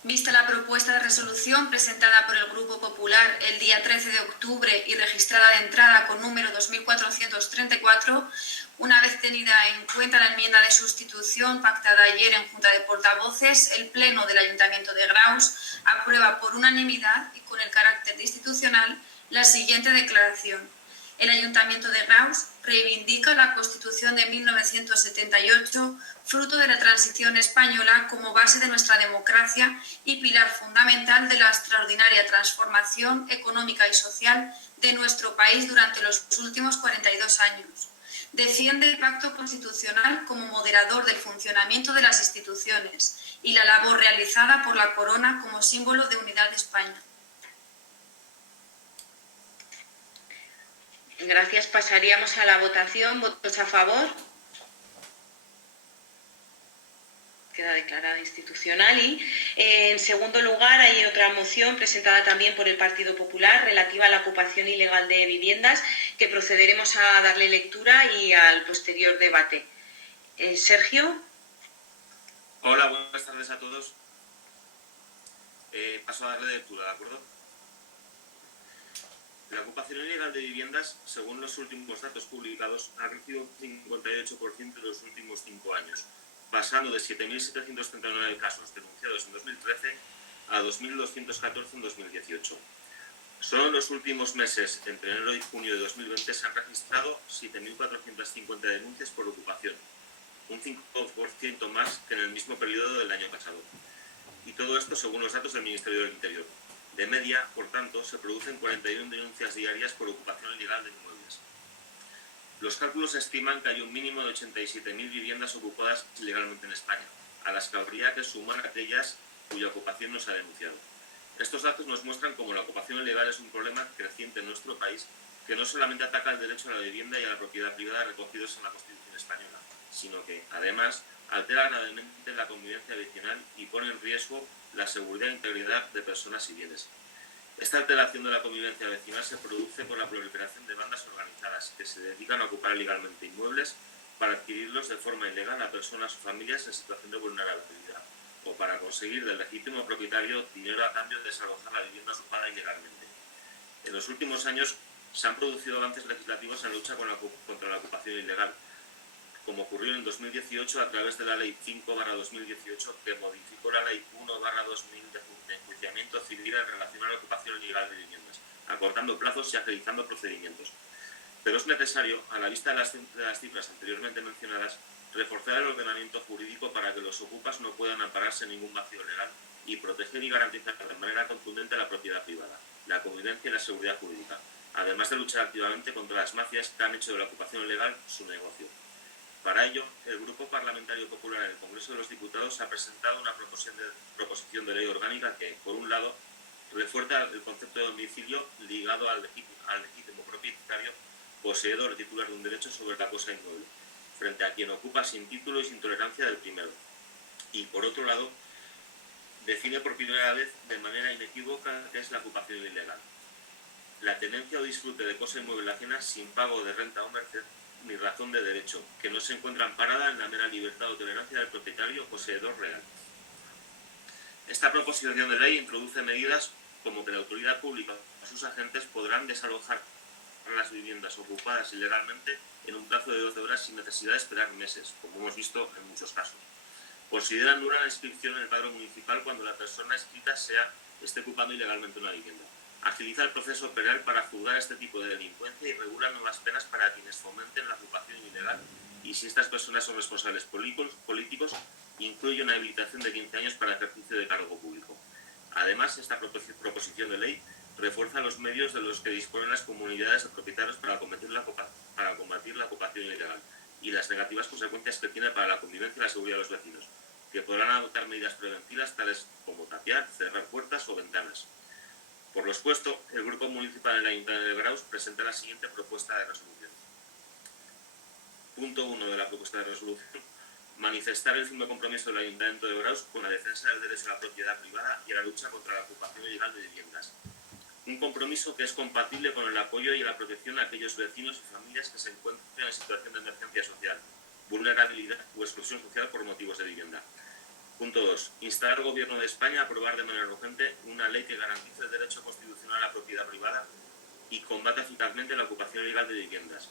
Vista la propuesta de resolución presentada por el Grupo Popular el día 13 de octubre y registrada de entrada con número 2434, una vez tenida en cuenta la enmienda de sustitución pactada ayer en Junta de Portavoces, el Pleno del Ayuntamiento de Graus aprueba por unanimidad y con el carácter institucional la siguiente declaración. El Ayuntamiento de Graus reivindica la Constitución de 1978, fruto de la transición española, como base de nuestra democracia y pilar fundamental de la extraordinaria transformación económica y social de nuestro país durante los últimos 42 años. Defiende el Pacto Constitucional como moderador del funcionamiento de las instituciones y la labor realizada por la Corona como símbolo de unidad de España. Gracias. Pasaríamos a la votación. ¿Votos a favor? Queda declarada institucional. Y en segundo lugar, hay otra moción presentada también por el Partido Popular relativa a la ocupación ilegal de viviendas, que procederemos a darle lectura y al posterior debate. Sergio. Hola, buenas tardes a todos. Paso a darle lectura, ¿de acuerdo? La ocupación ilegal de viviendas, según los últimos datos publicados, ha crecido un 58% en los últimos 5 años, pasando de 7.739 casos denunciados en 2013 a 2.214 en 2018. Solo en los últimos meses, entre enero y junio de 2020, se han registrado 7.450 denuncias por ocupación, un 5% más que en el mismo periodo del año pasado. Y todo esto según los datos del Ministerio del Interior. De media, por tanto, se producen 41 denuncias diarias por ocupación ilegal de inmuebles. Los cálculos estiman que hay un mínimo de 87.000 viviendas ocupadas ilegalmente en España, a las que habría que sumar aquellas cuya ocupación no se ha denunciado. Estos datos nos muestran cómo la ocupación ilegal es un problema creciente en nuestro país que no solamente ataca el derecho a la vivienda y a la propiedad privada recogidos en la Constitución española, sino que, además, altera gravemente la convivencia vecinal y pone en riesgo la seguridad e integridad de personas y bienes. Esta alteración de la convivencia vecinal se produce por la proliferación de bandas organizadas que se dedican a ocupar ilegalmente inmuebles para adquirirlos de forma ilegal a personas o familias en situación de vulnerabilidad o para conseguir del legítimo propietario dinero a cambio de desalojar la vivienda ocupada ilegalmente. En los últimos años se han producido avances legislativos en la lucha contra la ocupación ilegal, como ocurrió en 2018 a través de la Ley 5/2018 que modificó la Ley 1/2000 de enjuiciamiento civil en relación a la ocupación ilegal de viviendas, acortando plazos y agilizando procedimientos. Pero es necesario, a la vista de las cifras anteriormente mencionadas, reforzar el ordenamiento jurídico para que los ocupas no puedan ampararse en ningún vacío legal y proteger y garantizar de manera contundente la propiedad privada, la convivencia y la seguridad jurídica, además de luchar activamente contra las mafias que han hecho de la ocupación ilegal su negocio. Para ello, el Grupo Parlamentario Popular en el Congreso de los Diputados ha presentado una proposición de ley orgánica que, por un lado, refuerza el concepto de domicilio ligado al legítimo propietario poseedor titular de un derecho sobre la cosa inmueble, frente a quien ocupa sin título y sin tolerancia del primero. Y, por otro lado, define por primera vez de manera inequívoca qué es la ocupación ilegal. La tenencia o disfrute de cosa inmueble ajena sin pago de renta o merced ni razón de derecho, que no se encuentra amparada en la mera libertad o tolerancia del propietario o poseedor real. Esta proposición de ley introduce medidas como que la autoridad pública o sus agentes podrán desalojar las viviendas ocupadas ilegalmente en un plazo de 12 horas sin necesidad de esperar meses, como hemos visto en muchos casos. Consideran nula la inscripción en el padrón municipal cuando la persona inscrita esté ocupando ilegalmente una vivienda. Agiliza el proceso penal para juzgar este tipo de delincuencia y regula nuevas penas para quienes fomenten la ocupación ilegal y si estas personas son responsables políticos, incluye una habilitación de 15 años para ejercicio de cargo público. Además, esta proposición de ley refuerza los medios de los que disponen las comunidades de propietarios para combatir la ocupación ilegal y las negativas consecuencias que tiene para la convivencia y la seguridad de los vecinos, que podrán adoptar medidas preventivas tales como tapiar, cerrar puertas o ventanas. Por lo expuesto, el Grupo Municipal del Ayuntamiento de Graus presenta la siguiente propuesta de resolución. Punto 1 de la propuesta de resolución. Manifestar el firme compromiso del Ayuntamiento de Graus con la defensa del derecho a la propiedad privada y a la lucha contra la ocupación ilegal de viviendas. Un compromiso que es compatible con el apoyo y la protección a aquellos vecinos y familias que se encuentren en situación de emergencia social, vulnerabilidad o exclusión social por motivos de vivienda. Punto 2. Instar al Gobierno de España a aprobar de manera urgente una ley que garantice el derecho constitucional a la propiedad privada y combata eficazmente la ocupación ilegal de viviendas.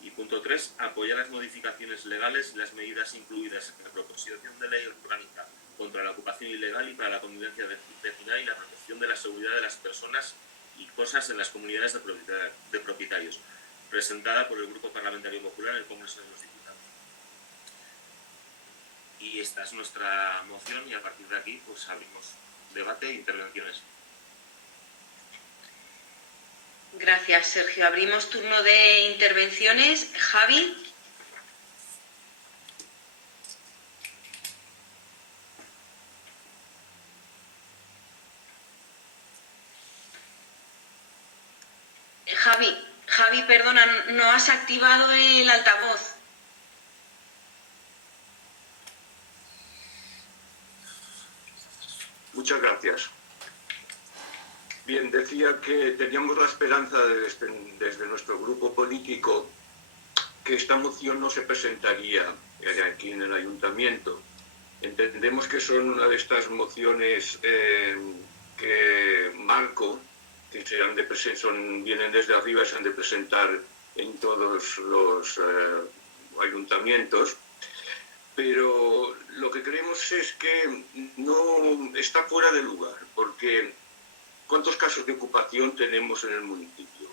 Y punto 3. Apoyar las modificaciones legales y las medidas incluidas en la proposición de ley orgánica contra la ocupación ilegal y para la convivencia vecinal y la protección de la seguridad de las personas y cosas en las comunidades de propietarios, presentada por el Grupo Parlamentario Popular en el Congreso de los Diputados. Y esta es nuestra moción y a partir de aquí pues abrimos debate e intervenciones. Gracias, Sergio. Abrimos turno de intervenciones. Javi. Javi, perdona, no has activado el altavoz. Muchas gracias. Bien, decía que teníamos la esperanza desde nuestro grupo político que esta moción no se presentaría aquí en el Ayuntamiento. Entendemos que son una de estas mociones que marco que vienen desde arriba, se han de presentar en todos los ayuntamientos, pero lo que creemos es que no está fuera de lugar, porque ¿cuántos casos de ocupación tenemos en el municipio?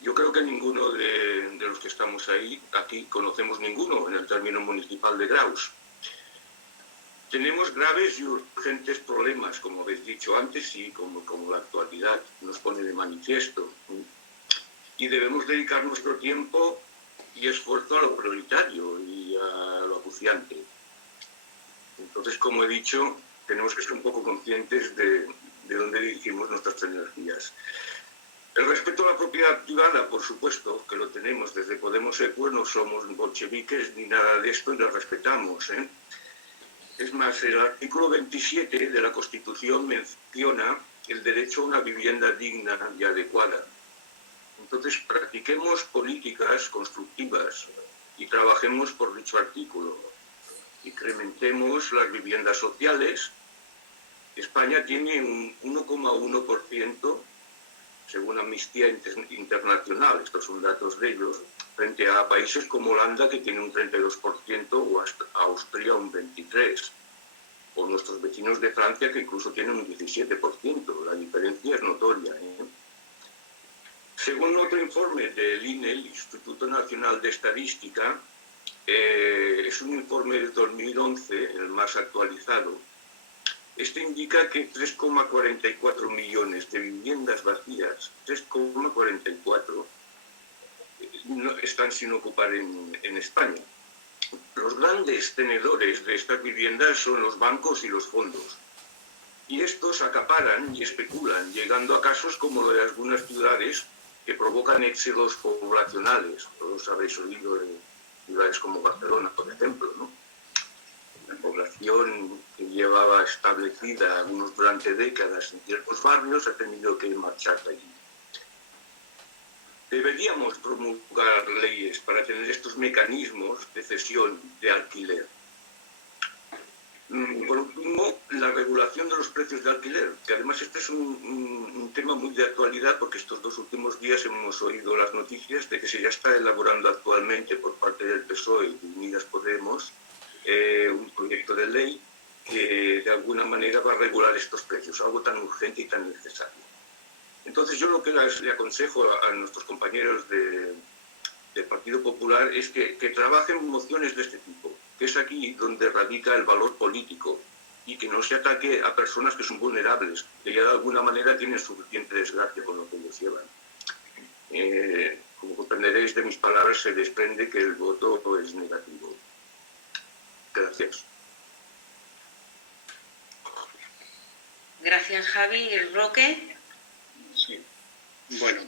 Yo creo que ninguno de los que estamos aquí conocemos ninguno en el término municipal de Graus. Tenemos graves y urgentes problemas, como habéis dicho antes, y como la actualidad nos pone de manifiesto. Y debemos dedicar nuestro tiempo y esfuerzo a lo prioritario y a lo acuciante. Entonces, como he dicho, tenemos que ser un poco conscientes de dónde dirigimos nuestras energías. El respeto a la propiedad privada, por supuesto, que lo tenemos. Desde Podemos ECUE no somos bolcheviques ni nada de esto y lo respetamos, ¿eh? Es más, el artículo 27 de la Constitución menciona el derecho a una vivienda digna y adecuada. Entonces, practiquemos políticas constructivas y trabajemos por dicho artículo. Incrementemos las viviendas sociales. España tiene un 1,1%, según Amnistía Internacional, estos son datos de ellos, frente a países como Holanda, que tiene un 32%, o Austria un 23%, o nuestros vecinos de Francia, que incluso tienen un 17%. La diferencia es notoria, ¿eh? Según otro informe del INE, el Instituto Nacional de Estadística, es un informe del 2011, el más actualizado. Este indica que 3,44 millones de viviendas vacías, 3,44, están sin ocupar en España. Los grandes tenedores de estas viviendas son los bancos y los fondos. Y estos acaparan y especulan, llegando a casos como lo de algunas ciudades que provocan éxodos poblacionales. Todos habéis oído de ciudades como Barcelona, por ejemplo, ¿no? La población que llevaba establecida algunos durante décadas en ciertos barrios ha tenido que marchar de allí. Deberíamos promulgar leyes para tener estos mecanismos de cesión de alquiler. Por último, la regulación de los precios de alquiler, que además este es un tema muy de actualidad, porque estos 2 últimos días hemos oído las noticias de que se ya está elaborando actualmente por parte del PSOE y Unidas Podemos un proyecto de ley que de alguna manera va a regular estos precios, algo tan urgente y tan necesario. Entonces yo lo que le aconsejo a nuestros compañeros del Partido Popular es que trabajen mociones de este tipo, que es aquí donde radica el valor político, y que no se ataque a personas que son vulnerables, que ya de alguna manera tienen suficiente desgracia con lo que ellos llevan. Como comprenderéis de mis palabras, se desprende que el voto es negativo. Gracias. Gracias, Javi. ¿Roque? Sí. Bueno,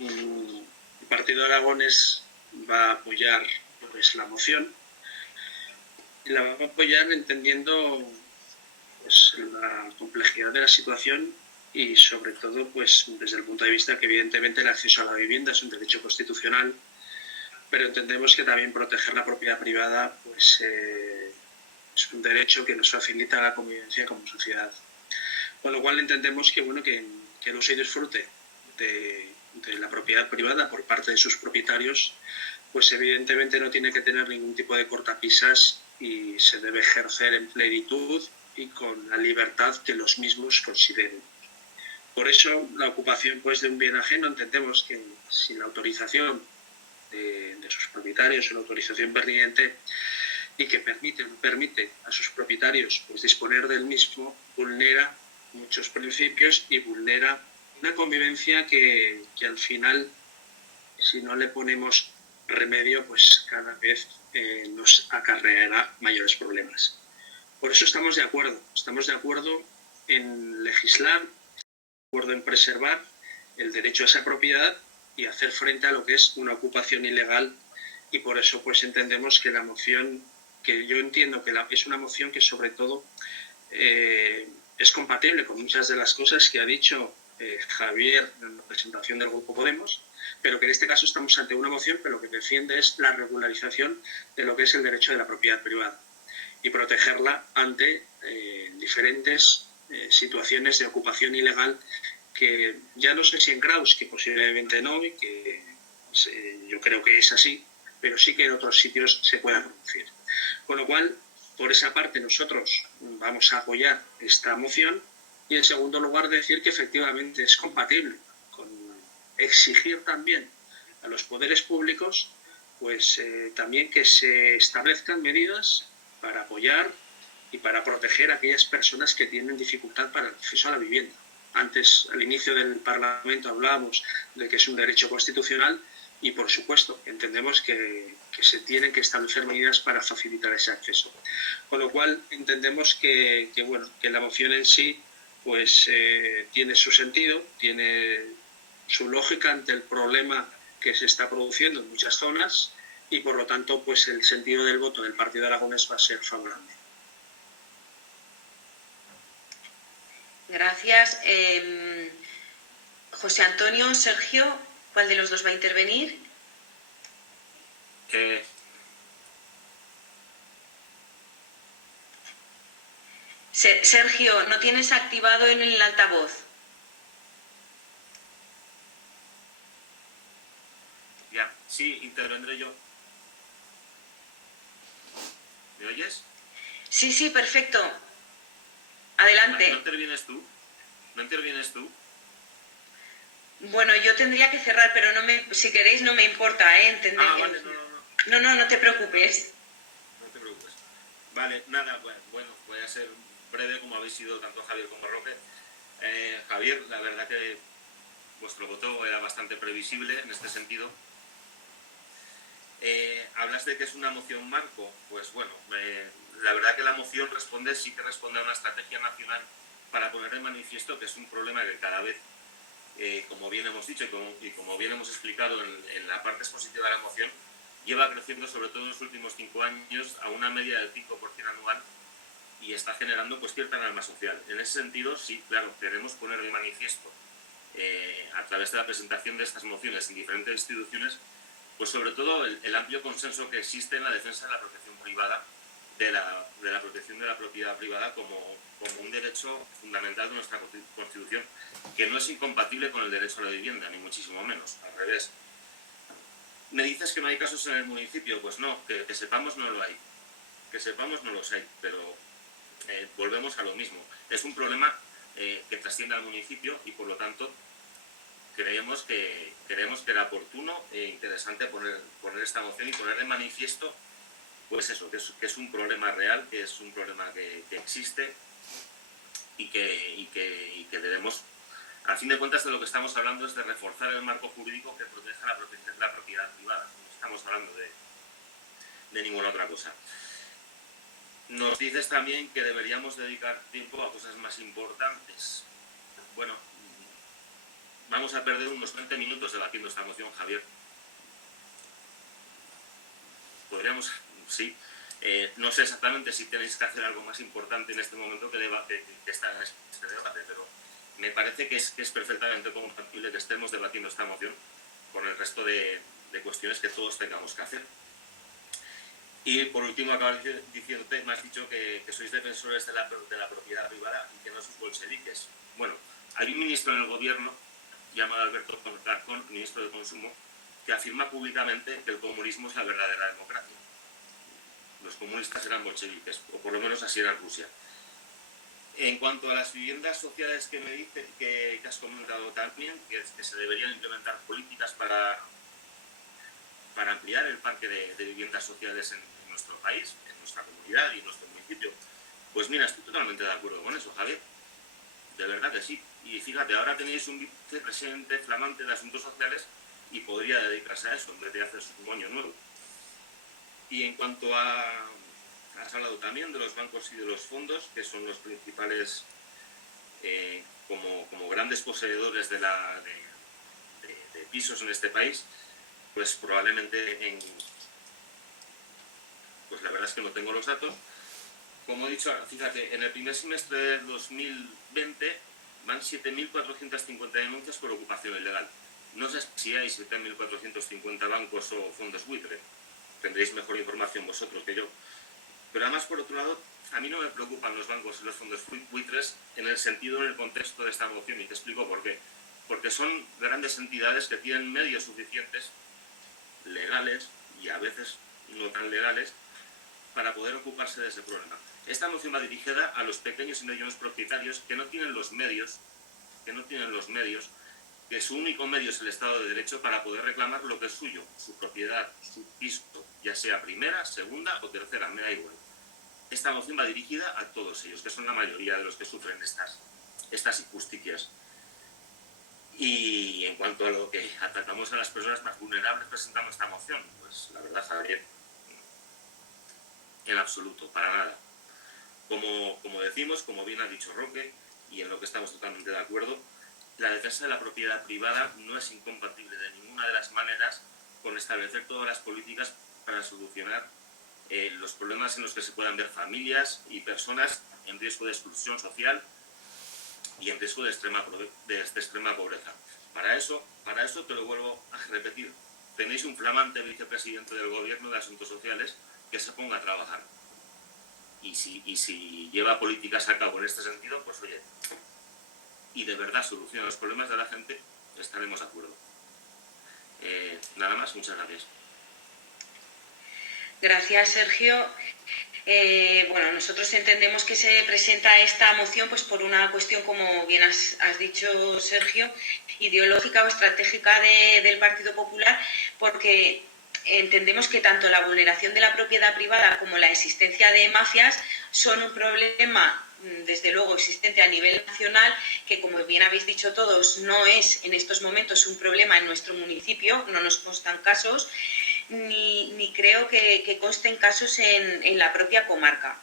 el Partido Aragones va a apoyar pues, la moción, y la va a apoyar entendiendo pues, la complejidad de la situación y sobre todo pues, desde el punto de vista que evidentemente el acceso a la vivienda es un derecho constitucional, pero entendemos que también proteger la propiedad privada pues, es un derecho que nos facilita la convivencia como sociedad. Con lo cual entendemos que, bueno, que el uso y disfrute de la propiedad privada por parte de sus propietarios, pues evidentemente no tiene que tener ningún tipo de cortapisas y se debe ejercer en plenitud y con la libertad que los mismos consideren. Por eso la ocupación pues, de un bien ajeno entendemos que sin la autorización de sus propietarios o la autorización pertinente y que permite a sus propietarios pues, disponer del mismo, vulnera muchos principios y vulnera una convivencia que al final, si no le ponemos remedio, pues cada vez nos acarreará mayores problemas. Por eso estamos de acuerdo en legislar, de acuerdo en preservar el derecho a esa propiedad y hacer frente a lo que es una ocupación ilegal, y por eso pues entendemos que la moción, que yo entiendo que es una moción que sobre todo es compatible con muchas de las cosas que ha dicho Javier en la presentación del Grupo Podemos, pero que en este caso estamos ante una moción que lo que defiende es la regularización de lo que es el derecho de la propiedad privada y protegerla ante diferentes situaciones de ocupación ilegal que ya no sé si en Graus, que posiblemente no, y que yo creo que es así, pero sí que en otros sitios se pueda producir. Con lo cual, por esa parte, nosotros vamos a apoyar esta moción y, en segundo lugar, decir que efectivamente es compatible con exigir también a los poderes públicos pues también que se establezcan medidas para apoyar y para proteger a aquellas personas que tienen dificultad para el acceso a la vivienda. Antes, al inicio del Parlamento, hablábamos de que es un derecho constitucional y, por supuesto, entendemos que se tienen que establecer medidas para facilitar ese acceso. Con lo cual, entendemos que la moción en sí pues, tiene su sentido, tiene su lógica ante el problema que se está produciendo en muchas zonas y, por lo tanto, pues el sentido del voto del Partido Aragonés va a ser favorable. Gracias. José Antonio, Sergio, ¿cuál de los dos va a intervenir? Sergio, ¿no tienes activado en el altavoz? Ya, sí, intervendré yo. ¿Me oyes? Sí, sí, perfecto. Adelante. ¿No intervienes tú? ¿No intervienes tú? Bueno, yo tendría que cerrar, pero si queréis no me importa, ¿eh? Vale, No te preocupes. No te preocupes. Vale, nada, bueno, voy a ser breve como habéis sido tanto Javier como Roque. Javier, la verdad que vuestro voto era bastante previsible en este sentido. Hablas de que es una moción marco, pues bueno, la verdad que la moción sí que responde a una estrategia nacional para poner de manifiesto que es un problema que cada vez, como bien hemos dicho y como bien hemos explicado en la parte expositiva de la moción, lleva creciendo sobre todo en los últimos 5 años a una media del 5% anual y está generando pues cierta alarma social. En ese sentido, sí, claro, queremos poner de manifiesto a través de la presentación de estas mociones en diferentes instituciones, pues sobre todo el amplio consenso que existe en la defensa de la protección privada, de la protección de la propiedad privada como un derecho fundamental de nuestra Constitución, que no es incompatible con el derecho a la vivienda, ni muchísimo menos, al revés. ¿Me dices que no hay casos en el municipio? Pues no, que sepamos no lo hay. Que sepamos no los hay, pero volvemos a lo mismo. Es un problema que trasciende al municipio y, por lo tanto, creemos que era oportuno e interesante poner esta moción y poner de manifiesto pues eso, que es un problema real, que es un problema que existe y que debemos, a fin de cuentas, de lo que estamos hablando es de reforzar el marco jurídico que proteja la propiedad privada. No estamos hablando de ninguna otra cosa. Nos dices también que deberíamos dedicar tiempo a cosas más importantes. Bueno, vamos a perder unos 20 minutos debatiendo esta moción, Javier. Podríamos, sí. No sé exactamente si tenéis que hacer algo más importante en este momento que está en este debate, pero me parece que es perfectamente compatible que estemos debatiendo esta moción con el resto de cuestiones que todos tengamos que hacer. Y por último, acabas diciéndote, me has dicho que sois defensores de la propiedad privada y que no sois bolcheviques. Bueno, hay un ministro en el gobierno llamado Alberto Garzón, ministro de Consumo, que afirma públicamente que el comunismo es la verdadera democracia. Los comunistas eran bolcheviques, o por lo menos así era en Rusia. En cuanto a las viviendas sociales que me dice que has comentado también, que se deberían implementar políticas para ampliar el parque de viviendas sociales en nuestro país, en nuestra comunidad y en nuestro municipio, pues mira, estoy totalmente de acuerdo con eso, Javier. De verdad que sí. Y fíjate, ahora tenéis un vicepresidente flamante de Asuntos Sociales y podría dedicarse a eso en vez de hacer su moño nuevo. Y en cuanto has hablado también de los bancos y de los fondos, que son los principales como grandes poseedores de pisos en este país, pues probablemente pues la verdad es que no tengo los datos. Como he dicho, fíjate, en el primer semestre de 2020 van 7.450 denuncias por ocupación ilegal. No sé si hay 7.450 bancos o fondos buitre. Tendréis mejor información vosotros que yo. Pero además, por otro lado, a mí no me preocupan los bancos y los fondos buitres en el sentido, en el contexto de esta moción, y te explico por qué. Porque son grandes entidades que tienen medios suficientes, legales y a veces no tan legales, para poder ocuparse de ese problema. Esta moción va dirigida a los pequeños y medianos propietarios que no tienen los medios, que su único medio es el Estado de Derecho para poder reclamar lo que es suyo, su propiedad, su piso, ya sea primera, segunda o tercera, me da igual. Esta moción va dirigida a todos ellos, que son la mayoría de los que sufren estas injusticias. Y en cuanto a lo que atacamos a las personas más vulnerables presentando esta moción, pues la verdad, Javier, en absoluto, para nada. Como decimos, como bien ha dicho Roque, y en lo que estamos totalmente de acuerdo, la defensa de la propiedad privada no es incompatible de ninguna de las maneras con establecer todas las políticas para solucionar los problemas en los que se puedan ver familias y personas en riesgo de exclusión social y en riesgo de extrema pobreza. Para eso te lo vuelvo a repetir. Tenéis un flamante vicepresidente del Gobierno de Asuntos Sociales que se ponga a trabajar. Y si lleva políticas a cabo en este sentido, pues oye, y de verdad soluciona los problemas de la gente, estaremos de acuerdo. Nada más, muchas gracias. Gracias, Sergio. Bueno, nosotros entendemos que se presenta esta moción pues por una cuestión, como bien has dicho, Sergio, ideológica o estratégica del Partido Popular, porque entendemos que tanto la vulneración de la propiedad privada como la existencia de mafias son un problema, desde luego, existente a nivel nacional, que, como bien habéis dicho todos, no es en estos momentos un problema en nuestro municipio, no nos constan casos, ni creo que consten casos en la propia comarca.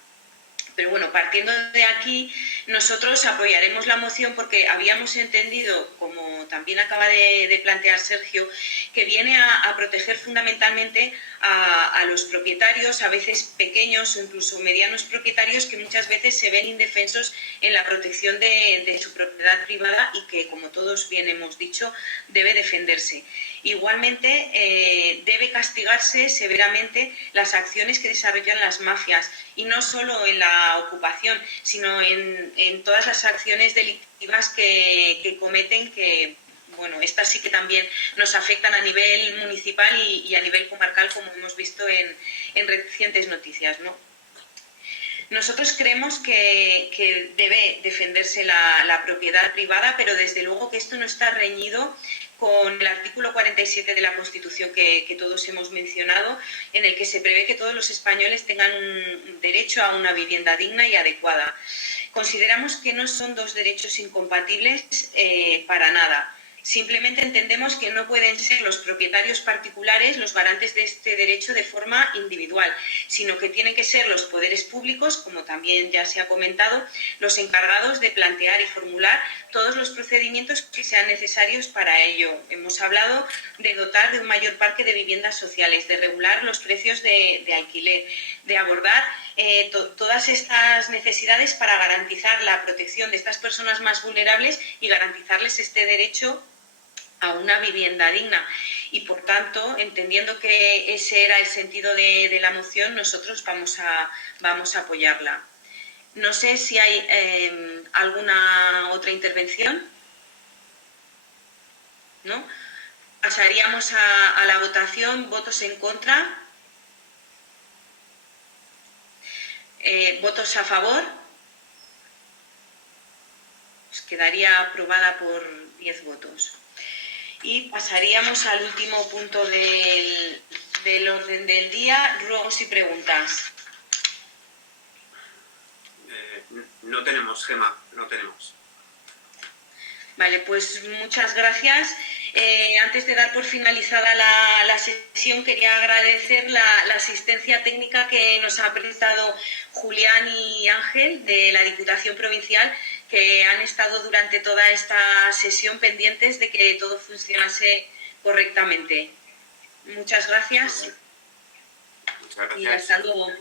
Pero bueno, partiendo de aquí, nosotros apoyaremos la moción porque habíamos entendido, como también acaba de plantear Sergio, que viene a proteger fundamentalmente a los propietarios, a veces pequeños o incluso medianos propietarios, que muchas veces se ven indefensos en la protección de su propiedad privada y que, como todos bien hemos dicho, debe defenderse. Igualmente, debe castigarse severamente las acciones que desarrollan las mafias, y no solo en la ocupación, sino en todas las acciones delictivas que cometen, que, bueno, estas sí que también nos afectan a nivel municipal y a nivel comarcal, como hemos visto en recientes noticias, ¿no? Nosotros creemos que debe defenderse la propiedad privada, pero desde luego que esto no está reñido con el artículo 47 de la Constitución que todos hemos mencionado, en el que se prevé que todos los españoles tengan un derecho a una vivienda digna y adecuada. Consideramos que no son dos derechos incompatibles para nada. Simplemente entendemos que no pueden ser los propietarios particulares los garantes de este derecho de forma individual, sino que tienen que ser los poderes públicos, como también ya se ha comentado, los encargados de plantear y formular todos los procedimientos que sean necesarios para ello. Hemos hablado de dotar de un mayor parque de viviendas sociales, de regular los precios de alquiler, de abordar todas estas necesidades para garantizar la protección de estas personas más vulnerables y garantizarles este derecho a una vivienda digna. Y por tanto, entendiendo que ese era el sentido de la moción, nosotros vamos a apoyarla. No sé si hay alguna otra intervención. ¿No? Pasaríamos a la votación. ¿Votos en contra? ¿Votos a favor? Pues quedaría aprobada por 10 votos. Y pasaríamos al último punto del orden del día, ruegos y preguntas. No tenemos, Gemma, no tenemos. Vale, pues muchas gracias. Antes de dar por finalizada la sesión, quería agradecer la asistencia técnica que nos ha prestado Julián y Ángel de la Diputación Provincial, que han estado durante toda esta sesión pendientes de que todo funcionase correctamente. Muchas gracias. Muchas gracias. Y hasta luego.